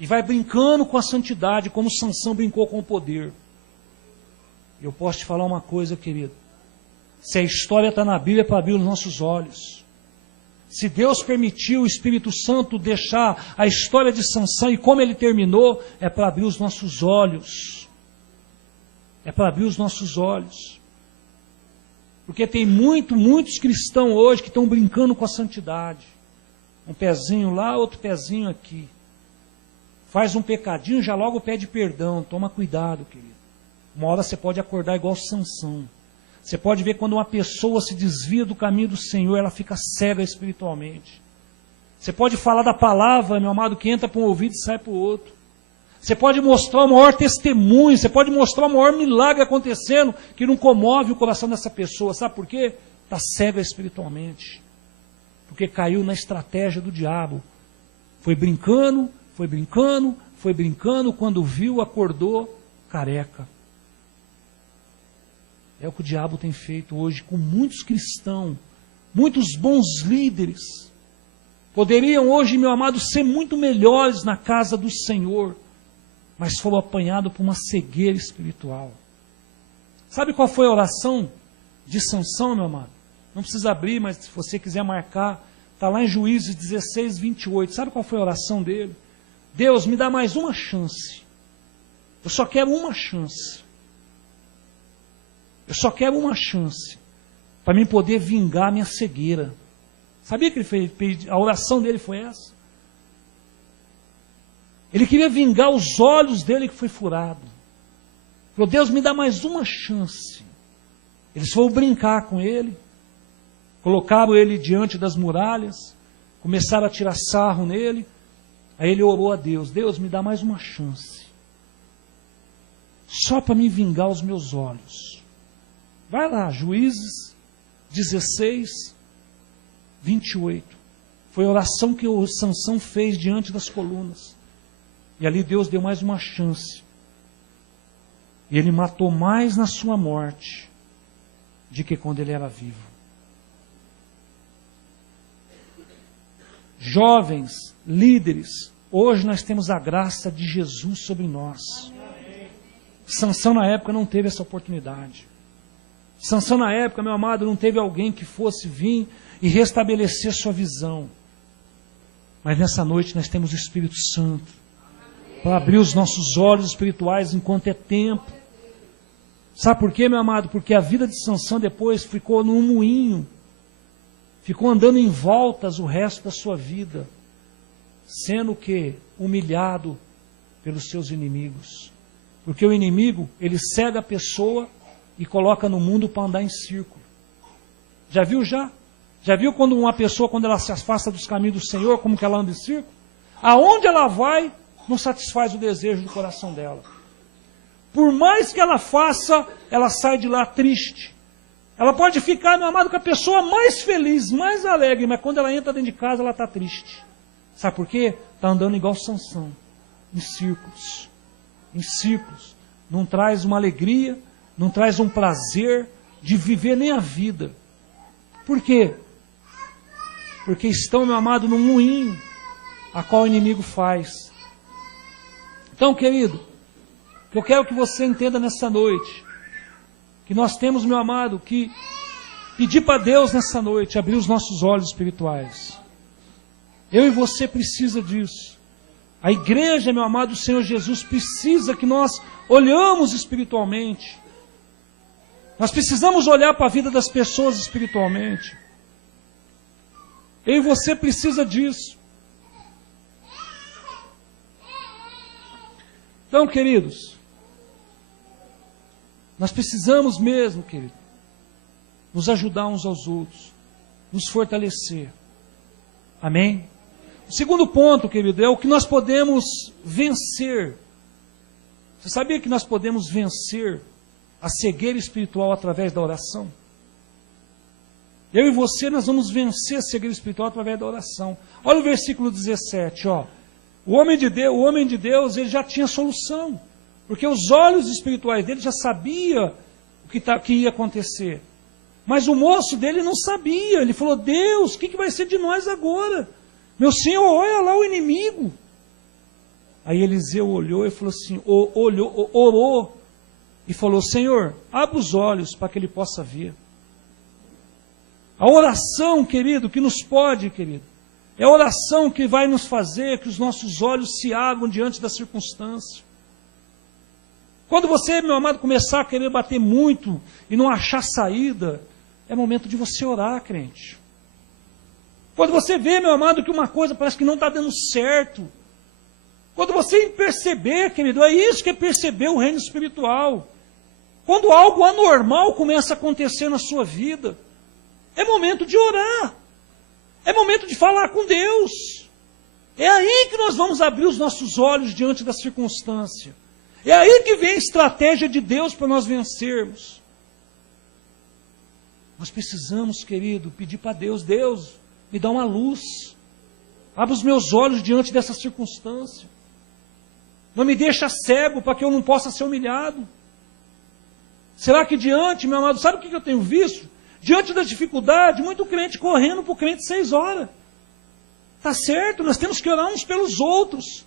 E vai brincando com a santidade, como Sansão brincou com o poder. Eu posso te falar uma coisa, querido. Se a história está na Bíblia, é para abrir os nossos olhos. Se Deus permitiu o Espírito Santo deixar a história de Sansão e como ele terminou, é para abrir os nossos olhos. É para abrir os nossos olhos. Porque tem muitos cristãos hoje que estão brincando com a santidade. Um pezinho lá, outro pezinho aqui. Faz um pecadinho, já logo pede perdão. Toma cuidado, querido. Uma hora você pode acordar igual Sansão. Você pode ver quando uma pessoa se desvia do caminho do Senhor, ela fica cega espiritualmente. Você pode falar da palavra, meu amado, que entra para um ouvido e sai para o outro. Você pode mostrar o maior testemunho, você pode mostrar o maior milagre acontecendo, que não comove o coração dessa pessoa. Sabe por quê? Está cega espiritualmente. Porque caiu na estratégia do diabo. Foi brincando, quando viu, acordou careca. É o que o diabo tem feito hoje com muitos cristãos, muitos bons líderes. Poderiam hoje, meu amado, ser muito melhores na casa do Senhor, mas foram apanhados por uma cegueira espiritual. Sabe qual foi a oração de Sansão, meu amado? Não precisa abrir, mas se você quiser marcar, está lá em Juízes 16, 28. Sabe qual foi a oração dele? Deus, me dá mais uma chance. Eu só quero uma chance. Eu só quero uma chance para mim poder vingar a minha cegueira. Sabia que ele fez? A oração dele foi essa? Ele queria vingar os olhos dele que foi furado. Falou, Deus, me dá mais uma chance. Eles foram brincar com ele, colocaram ele diante das muralhas, começaram a tirar sarro nele. Aí ele orou a Deus, Deus, me dá mais uma chance. Só para me vingar os meus olhos. Vai lá, Juízes 16, 28. Foi a oração que o Sansão fez diante das colunas. E ali Deus deu mais uma chance. E ele matou mais na sua morte do que quando ele era vivo. Jovens, líderes, hoje nós temos a graça de Jesus sobre nós. Sansão na época não teve essa oportunidade. Sansão na época, meu amado, não teve alguém que fosse vir e restabelecer sua visão. Mas nessa noite nós temos o Espírito Santo para abrir os nossos olhos espirituais enquanto é tempo. Sabe por quê, meu amado? Porque a vida de Sansão depois ficou num moinho. Ficou andando em voltas o resto da sua vida. Sendo o quê? Humilhado pelos seus inimigos. Porque o inimigo, ele cega a pessoa e coloca no mundo para andar em círculo. Já viu já? Já viu quando uma pessoa, quando ela se afasta dos caminhos do Senhor, como que ela anda em círculo? Aonde ela vai, não satisfaz o desejo do coração dela. Por mais que ela faça, ela sai de lá triste. Ela pode ficar, meu amado, com a pessoa mais feliz, mais alegre, mas quando ela entra dentro de casa, ela está triste. Sabe por quê? Está andando igual Sansão, em círculos. Em círculos. Não traz uma alegria, não traz um prazer de viver nem a vida. Por quê? Porque estão, meu amado, num moinho a qual o inimigo faz. Então, querido, eu quero que você entenda nessa noite, que nós temos, meu amado, que pedir para Deus nessa noite, abrir os nossos olhos espirituais. Eu e você precisa disso. A igreja, meu amado, o Senhor Jesus precisa que nós olhamos espiritualmente. Nós precisamos olhar para a vida das pessoas espiritualmente. Eu e você precisa disso. Então, queridos, nós precisamos mesmo, querido, nos ajudar uns aos outros, nos fortalecer. Amém? O segundo ponto, querido, é o que nós podemos vencer. Você sabia que nós podemos vencer a cegueira espiritual através da oração? Eu e você, nós vamos vencer a cegueira espiritual através da oração. Olha o versículo 17, ó. O homem de Deus, ele já tinha solução. Porque os olhos espirituais dele já sabiam o que ia acontecer. Mas o moço dele não sabia. Ele falou, Deus, o que vai ser de nós agora? Meu Senhor, olha lá o inimigo. Aí Eliseu olhou e falou assim, orou e falou, Senhor, abre os olhos para que ele possa ver. A oração, querido, que nos pode, querido, é a oração que vai nos fazer que os nossos olhos se abram diante da circunstância. Quando você, meu amado, começar a querer bater muito e não achar saída, é momento de você orar, crente. Quando você vê, meu amado, que uma coisa parece que não está dando certo, quando você perceber, querido, é isso que é perceber o reino espiritual. Quando algo anormal começa a acontecer na sua vida, é momento de orar. É momento de falar com Deus. É aí que nós vamos abrir os nossos olhos diante da circunstância. É aí que vem a estratégia de Deus para nós vencermos. Nós precisamos, querido, pedir para Deus, Deus, me dá uma luz. Abre os meus olhos diante dessa circunstância. Não me deixa cego para que eu não possa ser humilhado. Será que diante, meu amado, sabe o que eu tenho visto? Diante da dificuldade, muito crente correndo para o crente 6 horas. Está certo, nós temos que orar uns pelos outros.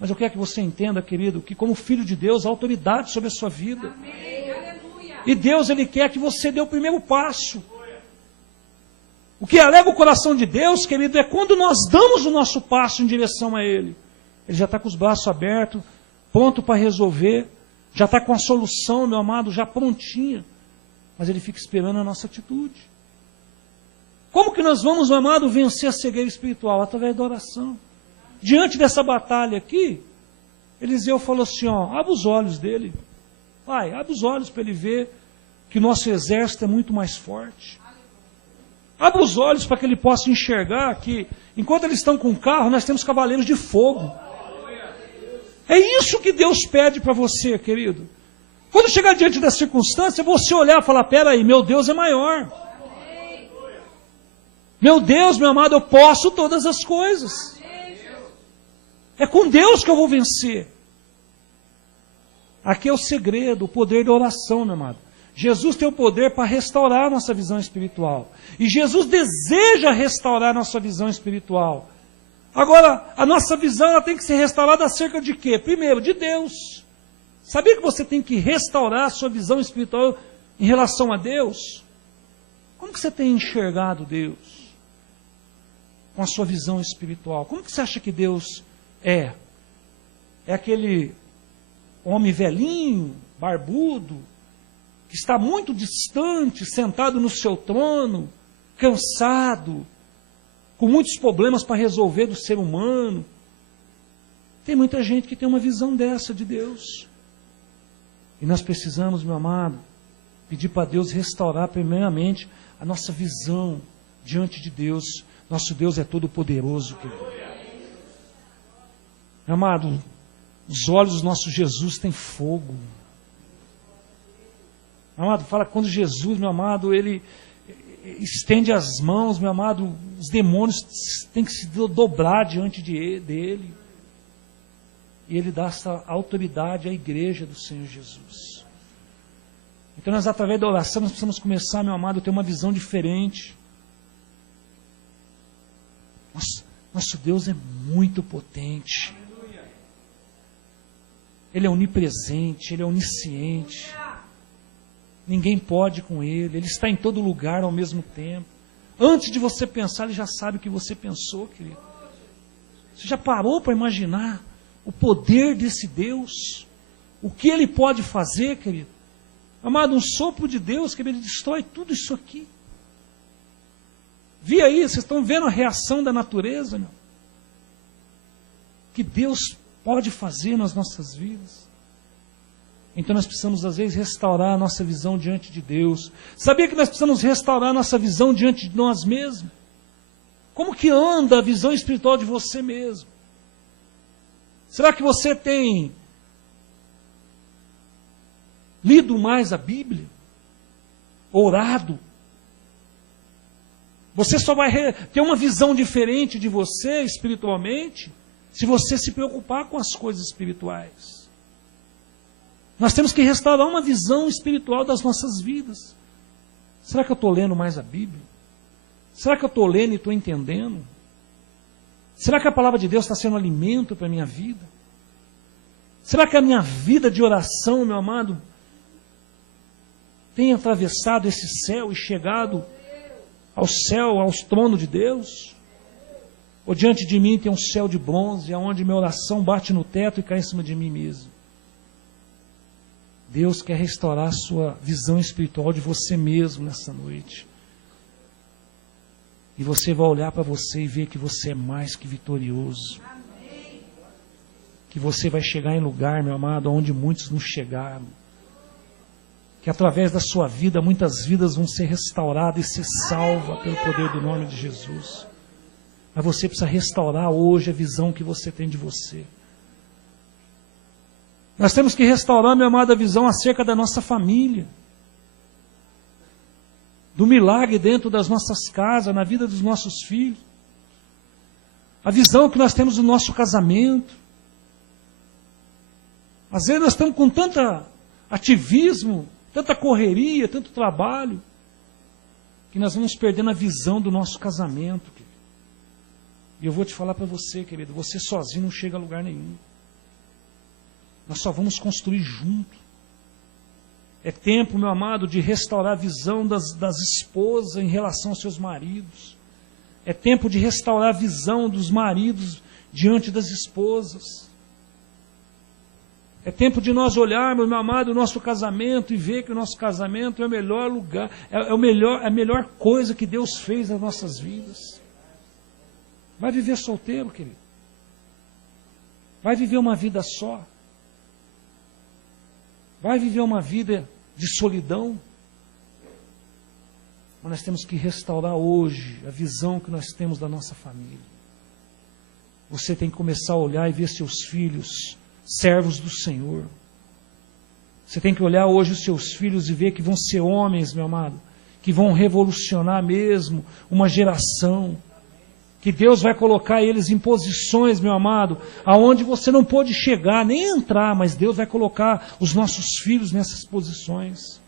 Mas eu quero que você entenda, querido, que como filho de Deus, há autoridade sobre a sua vida. Amém. Aleluia. E Deus, Ele quer que você dê o primeiro passo. O que alega o coração de Deus, querido, é quando nós damos o nosso passo em direção a Ele. Ele já está com os braços abertos, pronto para resolver, já está com a solução, meu amado, já prontinha. Mas Ele fica esperando a nossa atitude. Como que nós vamos, meu amado, vencer a cegueira espiritual? Através da oração. diante dessa batalha aqui, Eliseu falou assim, ó, abre os olhos dele. Pai, abre os olhos para ele ver que o nosso exército é muito mais forte. Abre os olhos para que ele possa enxergar que, enquanto eles estão com o carro, nós temos cavaleiros de fogo. É isso que Deus pede para você, querido. Quando chegar diante da circunstância, você olhar e falar, peraí, meu Deus é maior. Meu Deus, meu amado, eu posso todas as coisas. É com Deus que eu vou vencer. Aqui é o segredo, o poder da oração, meu amado. Jesus tem o poder para restaurar a nossa visão espiritual. E Jesus deseja restaurar a nossa visão espiritual. Agora, a nossa visão ela tem que ser restaurada acerca de quê? Primeiro, de Deus. Sabia que você tem que restaurar a sua visão espiritual em relação a Deus? Como que você tem enxergado Deus? Com a sua visão espiritual. Como que você acha que Deus é? É aquele homem velhinho, barbudo, que está muito distante, sentado no seu trono, cansado, com muitos problemas para resolver do ser humano. Tem muita gente que tem uma visão dessa de Deus. E nós precisamos, meu amado, pedir para Deus restaurar primeiramente a nossa visão diante de Deus. Nosso Deus é todo poderoso, querido. Meu amado, os olhos do nosso Jesus têm fogo. Meu amado, fala quando Jesus, meu amado, ele estende as mãos, meu amado, os demônios têm que se dobrar diante dele. E ele dá essa autoridade à igreja do Senhor Jesus. Então nós, através da oração, nós precisamos começar, meu amado, a ter uma visão diferente. Nosso Deus é muito potente. Ele é onipresente, Ele é onisciente. Ninguém pode com Ele. Ele está em todo lugar ao mesmo tempo. Antes de você pensar, Ele já sabe o que você pensou, querido. Você já parou para imaginar o poder desse Deus? O que Ele pode fazer, querido? Amado, um sopro de Deus, que Ele destrói tudo isso aqui. Vi aí, vocês estão vendo a reação da natureza, meu? Que Deus pode fazer nas nossas vidas. Então nós precisamos, às vezes, restaurar a nossa visão diante de Deus. Sabia que nós precisamos restaurar a nossa visão diante de nós mesmos? Como que anda a visão espiritual de você mesmo? Será que você tem lido mais a Bíblia? Orado? Você só vai ter uma visão diferente de você espiritualmente se você se preocupar com as coisas espirituais. Nós temos que restaurar uma visão espiritual das nossas vidas. Será que eu estou lendo mais a Bíblia? Será que eu estou lendo e estou entendendo? Será que a palavra de Deus está sendo alimento para a minha vida? Será que a minha vida de oração, meu amado, tem atravessado esse céu e chegado ao céu, aos tronos de Deus? Ou diante de mim tem um céu de bronze, onde minha oração bate no teto e cai em cima de mim mesmo? Deus quer restaurar a sua visão espiritual de você mesmo nessa noite. E você vai olhar para você e ver que você é mais que vitorioso. Que você vai chegar em lugar, meu amado, onde muitos não chegaram. Que através da sua vida, muitas vidas vão ser restauradas e ser salvas pelo poder do nome de Jesus. Mas você precisa restaurar hoje a visão que você tem de você. Nós temos que restaurar, meu amado, a visão acerca da nossa família. Do milagre dentro das nossas casas, na vida dos nossos filhos. A visão que nós temos do nosso casamento. Às vezes nós estamos com tanto ativismo, tanta correria, tanto trabalho, que nós vamos perdendo a visão do nosso casamento, querido. E eu vou te falar para você, querido, você sozinho não chega a lugar nenhum. Nós só vamos construir junto. É tempo, meu amado, de restaurar a visão das esposas em relação aos seus maridos. É tempo de restaurar a visão dos maridos diante das esposas. É tempo de nós olharmos, meu amado, o nosso casamento e ver que o nosso casamento é o melhor lugar, é a melhor coisa que Deus fez nas nossas vidas. Vai viver solteiro, querido. Vai viver uma vida só? Vai viver uma vida de solidão? Mas nós temos que restaurar hoje a visão que nós temos da nossa família. Você tem que começar a olhar e ver seus filhos, servos do Senhor. Você tem que olhar hoje os seus filhos e ver que vão ser homens, meu amado, que vão revolucionar mesmo uma geração. Que Deus vai colocar eles em posições, meu amado, aonde você não pode chegar, nem entrar, mas Deus vai colocar os nossos filhos nessas posições.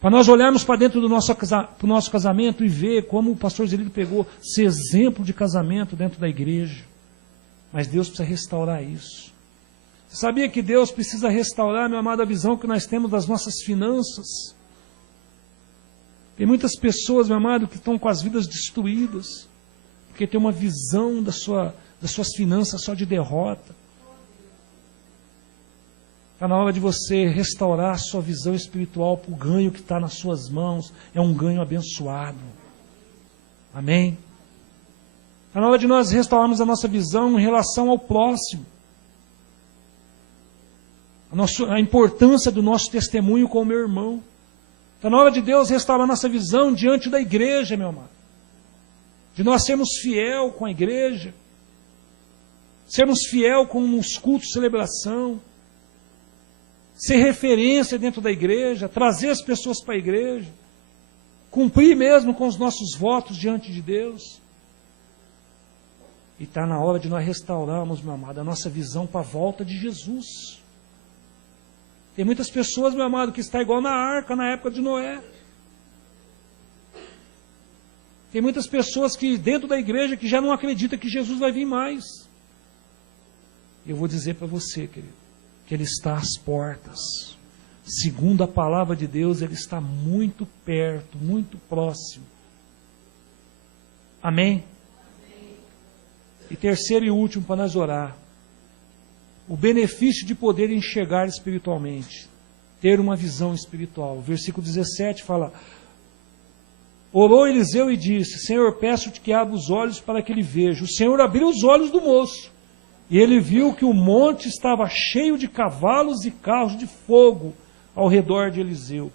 Para nós olharmos para dentro do nosso casamento e ver como o pastor Zelito pegou esse exemplo de casamento dentro da igreja. Mas Deus precisa restaurar isso. Você sabia que Deus precisa restaurar, meu amado, a visão que nós temos das nossas finanças? Tem muitas pessoas, meu amado, que estão com as vidas destruídas, porque tem uma visão das suas finanças só de derrota. Está na hora de você restaurar a sua visão espiritual para o ganho que está nas suas mãos. É um ganho abençoado. Amém? Está na hora de nós restaurarmos a nossa visão em relação ao próximo. A importância do nosso testemunho com o meu irmão. Está na hora de Deus restaurar a nossa visão diante da igreja, meu amado. De nós sermos fiel com a igreja. Sermos fiel com os cultos de celebração. Ser referência dentro da igreja, trazer as pessoas para a igreja, cumprir mesmo com os nossos votos diante de Deus. E está na hora de nós restaurarmos, meu amado, a nossa visão para a volta de Jesus. Tem muitas pessoas, meu amado, que está igual na arca, na época de Noé. Tem muitas pessoas que dentro da igreja que já não acreditam que Jesus vai vir mais. E eu vou dizer para você, querido, que Ele está às portas. Segundo a palavra de Deus, Ele está muito perto, muito próximo. Amém? E terceiro e último para nós orar. O benefício de poder enxergar espiritualmente. Ter uma visão espiritual. O versículo 17 fala: orou Eliseu e disse: Senhor, peço-te que abra os olhos para que ele veja. O Senhor abriu os olhos do moço. E ele viu que o monte estava cheio de cavalos e carros de fogo ao redor de Eliseu.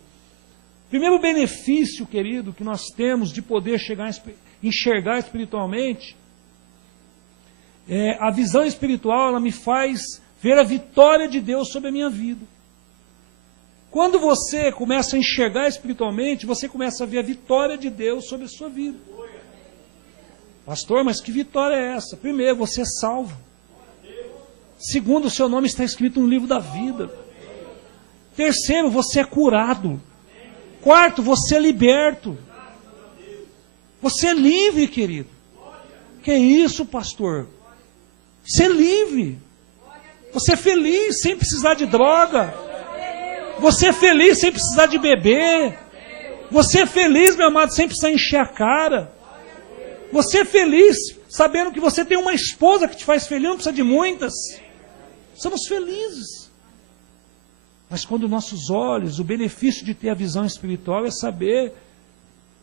Primeiro benefício, querido, que nós temos de poder enxergar espiritualmente, a visão espiritual, ela me faz ver a vitória de Deus sobre a minha vida. Quando você começa a enxergar espiritualmente, você começa a ver a vitória de Deus sobre a sua vida. Pastor, mas que vitória é essa? Primeiro, você é salvo. Segundo, o seu nome está escrito no livro da vida. Terceiro, você é curado. Quarto, você é liberto. Você é livre, querido. Que isso, pastor? Você é livre. Você é feliz sem precisar de droga. Você é feliz sem precisar de beber. Você é feliz, meu amado, sem precisar encher a cara. Você é feliz sabendo que você tem uma esposa que te faz feliz, não precisa de muitas. Somos felizes. Mas quando nossos olhos, o benefício de ter a visão espiritual é saber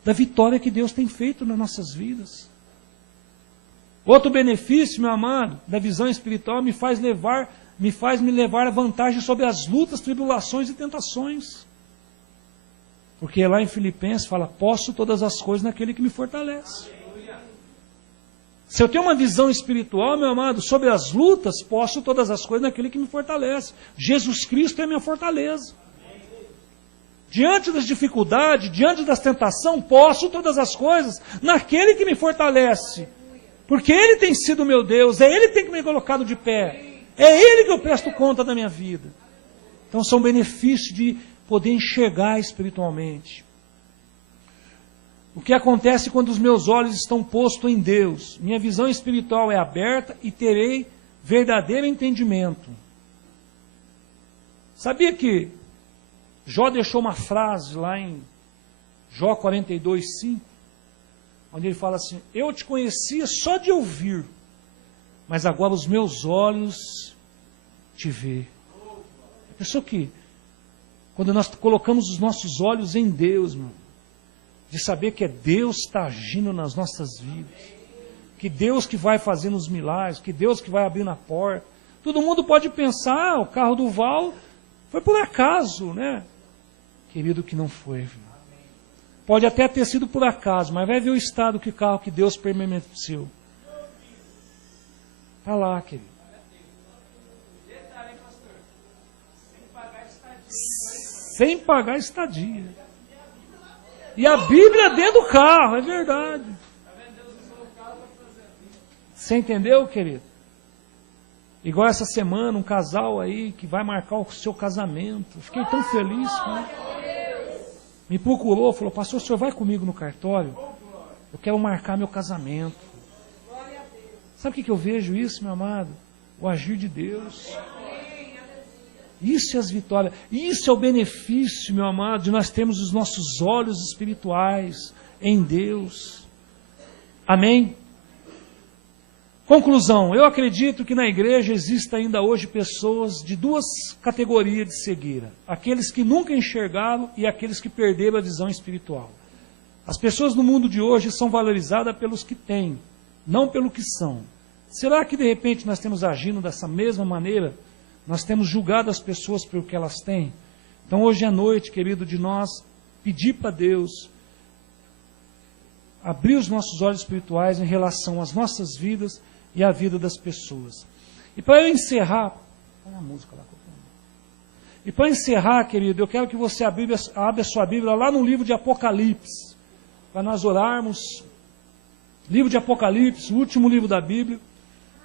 da vitória que Deus tem feito nas nossas vidas. Outro benefício, meu amado, da visão espiritual me faz me levar a vantagem sobre as lutas, tribulações e tentações. Porque lá em Filipenses fala: posso todas as coisas naquele que me fortalece. Se eu tenho uma visão espiritual, meu amado, sobre as lutas, posso todas as coisas naquele que me fortalece. Jesus Cristo é a minha fortaleza. Diante das dificuldades, diante das tentações, posso todas as coisas naquele que me fortalece. Porque Ele tem sido meu Deus, é Ele que tem que me colocado de pé. É Ele que eu presto conta da minha vida. Então são benefícios de poder enxergar espiritualmente. O que acontece quando os meus olhos estão postos em Deus? Minha visão espiritual é aberta e terei verdadeiro entendimento. Sabia que Jó deixou uma frase lá em Jó 42:5, onde ele fala assim: eu te conhecia só de ouvir, mas agora os meus olhos te vê. Pensou que quando nós colocamos os nossos olhos em Deus, de saber que é Deus que está agindo nas nossas vidas, que Deus que vai fazendo os milagres, que Deus que vai abrindo a porta. Todo mundo pode pensar, o carro do Val foi por acaso, né? Querido, que não foi, viu? Pode até ter sido por acaso, mas vai ver o estado que o carro que Deus permaneceu. Está lá, querido. Sem pagar estadia. E a Bíblia dentro do carro, é verdade. Você entendeu, querido? Igual essa semana, um casal aí que vai marcar o seu casamento. Fiquei tão feliz, né? Me procurou, falou, pastor, o senhor vai comigo no cartório? Eu quero marcar meu casamento. Sabe o que eu vejo isso, meu amado? O agir de Deus. Isso é as vitórias. Isso é o benefício, meu amado, de nós termos os nossos olhos espirituais em Deus. Amém? Conclusão, eu acredito que na igreja exista ainda hoje pessoas de duas categorias de cegueira. Aqueles que nunca enxergaram e aqueles que perderam a visão espiritual. As pessoas no mundo de hoje são valorizadas pelos que têm, não pelo que são. Será que de repente nós temos agindo dessa mesma maneira? Nós temos julgado as pessoas pelo que elas têm? Então hoje é noite, querido, de nós pedir para Deus abrir os nossos olhos espirituais em relação às nossas vidas e à vida das pessoas. E para eu encerrar, olha a música lá. E para encerrar, querido, eu quero que você abra a sua Bíblia lá no livro de Apocalipse, para nós orarmos. Livro de Apocalipse, o último livro da Bíblia.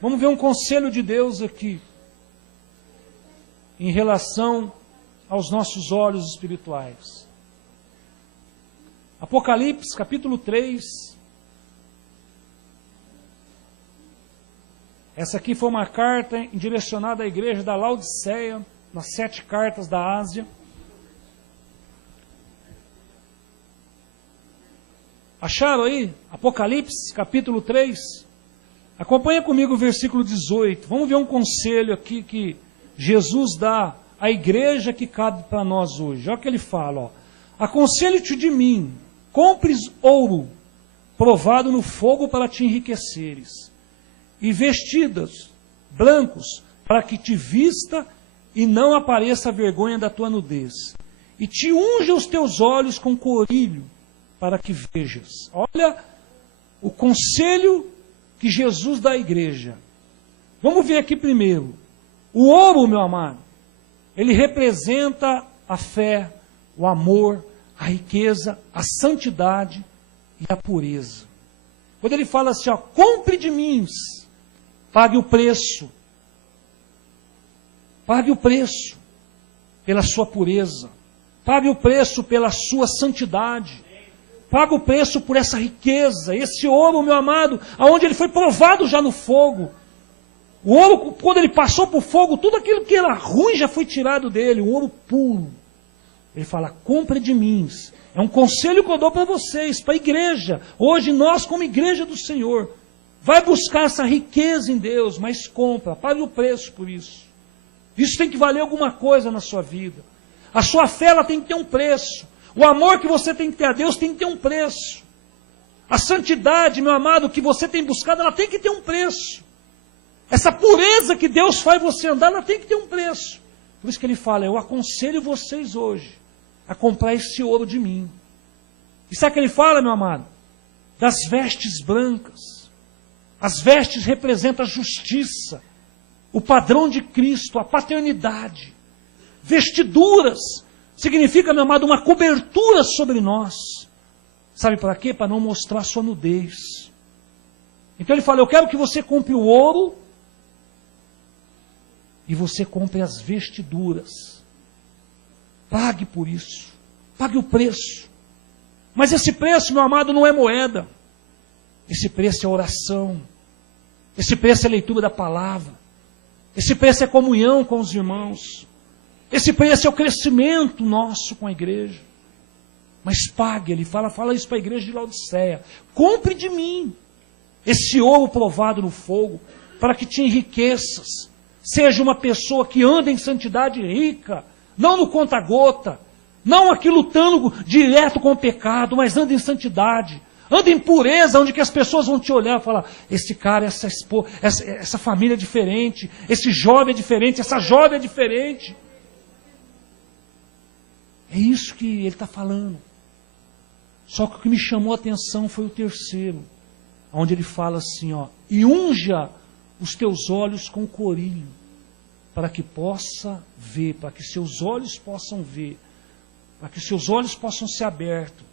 Vamos ver um conselho de Deus aqui, em relação aos nossos olhos espirituais. Apocalipse, capítulo 3. Essa aqui foi uma carta direcionada à igreja da Laodiceia, nas 7 cartas da Ásia. Acharam aí? Apocalipse, capítulo 3. Acompanha comigo o versículo 18. Vamos ver um conselho aqui que Jesus dá à igreja que cabe para nós hoje. Olha o que ele fala. Ó. Aconselho-te de mim, compres ouro provado no fogo para te enriqueceres, e vestidos brancos para que te vista e não apareça a vergonha da tua nudez. E te unja os teus olhos com corilho para que vejas. Olha o conselho que Jesus dá à igreja. Vamos ver aqui primeiro. O ouro, meu amado, ele representa a fé, o amor, a riqueza, a santidade e a pureza. Quando ele fala assim, ó, compre de mim, pague o preço. Pague o preço pela sua pureza. Pague o preço pela sua santidade. Pague o preço por essa riqueza, esse ouro, meu amado, aonde ele foi provado já no fogo. O ouro, quando ele passou por fogo, tudo aquilo que era ruim já foi tirado dele, o ouro puro. Ele fala, compre de mim. É um conselho que eu dou para vocês, para a igreja. Hoje nós, como igreja do Senhor, vai buscar essa riqueza em Deus, mas compra, pague o preço por isso. Isso tem que valer alguma coisa na sua vida. A sua fé ela tem que ter um preço. O amor que você tem que ter a Deus tem que ter um preço. A santidade, meu amado, que você tem buscado, ela tem que ter um preço. Essa pureza que Deus faz você andar, ela tem que ter um preço. Por isso que ele fala, eu aconselho vocês hoje a comprar esse ouro de mim. E sabe o que ele fala, meu amado? Das vestes brancas. As vestes representam a justiça, o padrão de Cristo, a paternidade. Vestiduras significa, meu amado, uma cobertura sobre nós. Sabe para quê? Para não mostrar sua nudez. Então ele fala, eu quero que você compre o ouro e você compre as vestiduras. Pague por isso. Pague o preço. Mas esse preço, meu amado, não é moeda. Esse preço é oração. Esse preço é leitura da palavra. Esse preço é comunhão com os irmãos. Esse preço é o crescimento nosso com a igreja. Mas pague, ele fala isso para a igreja de Laodiceia. Compre de mim esse ouro provado no fogo, para que te enriqueças. Seja uma pessoa que anda em santidade rica, não no conta-gota, não aqui lutando direto com o pecado, mas anda em santidade. Anda em pureza, onde que as pessoas vão te olhar e falar, esse cara, essa família é diferente, esse jovem é diferente, essa jovem é diferente. É isso que ele está falando. Só que o que me chamou a atenção foi o terceiro, onde ele fala assim, ó, e unja os teus olhos com corílio, para que possa ver, para que seus olhos possam ver, para que seus olhos possam ser abertos,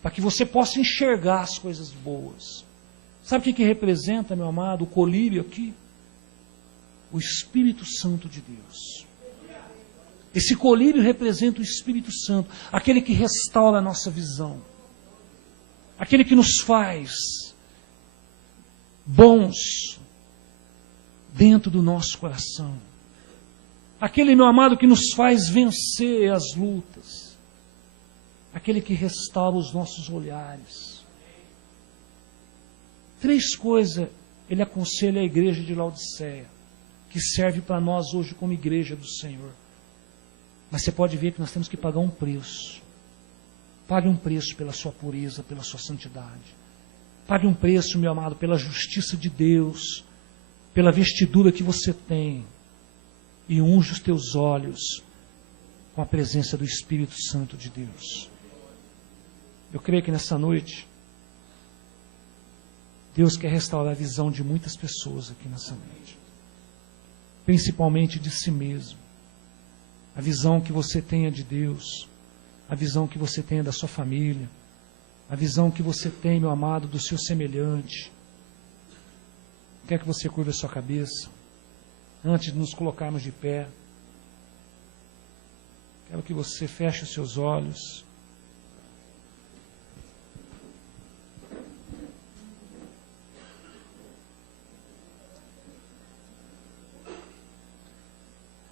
para que você possa enxergar as coisas boas. Sabe o que representa, meu amado, o colírio aqui? O Espírito Santo de Deus. Esse colírio representa o Espírito Santo, aquele que restaura a nossa visão, aquele que nos faz bons dentro do nosso coração, aquele, meu amado, que nos faz vencer as lutas, aquele que restaura os nossos olhares. 3 coisas ele aconselha a igreja de Laodiceia, que serve para nós hoje como igreja do Senhor. Mas você pode ver que nós temos que pagar um preço. Pague um preço pela sua pureza, pela sua santidade. Pague um preço, meu amado, pela justiça de Deus, pela vestidura que você tem. E unge os teus olhos com a presença do Espírito Santo de Deus. Eu creio que nessa noite, Deus quer restaurar a visão de muitas pessoas aqui nessa noite. Principalmente de si mesmo. A visão que você tenha de Deus, a visão que você tenha da sua família, a visão que você tem, meu amado, do seu semelhante. Quer que você curva a sua cabeça, antes de nos colocarmos de pé. Quero que você feche os seus olhos.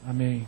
Amém.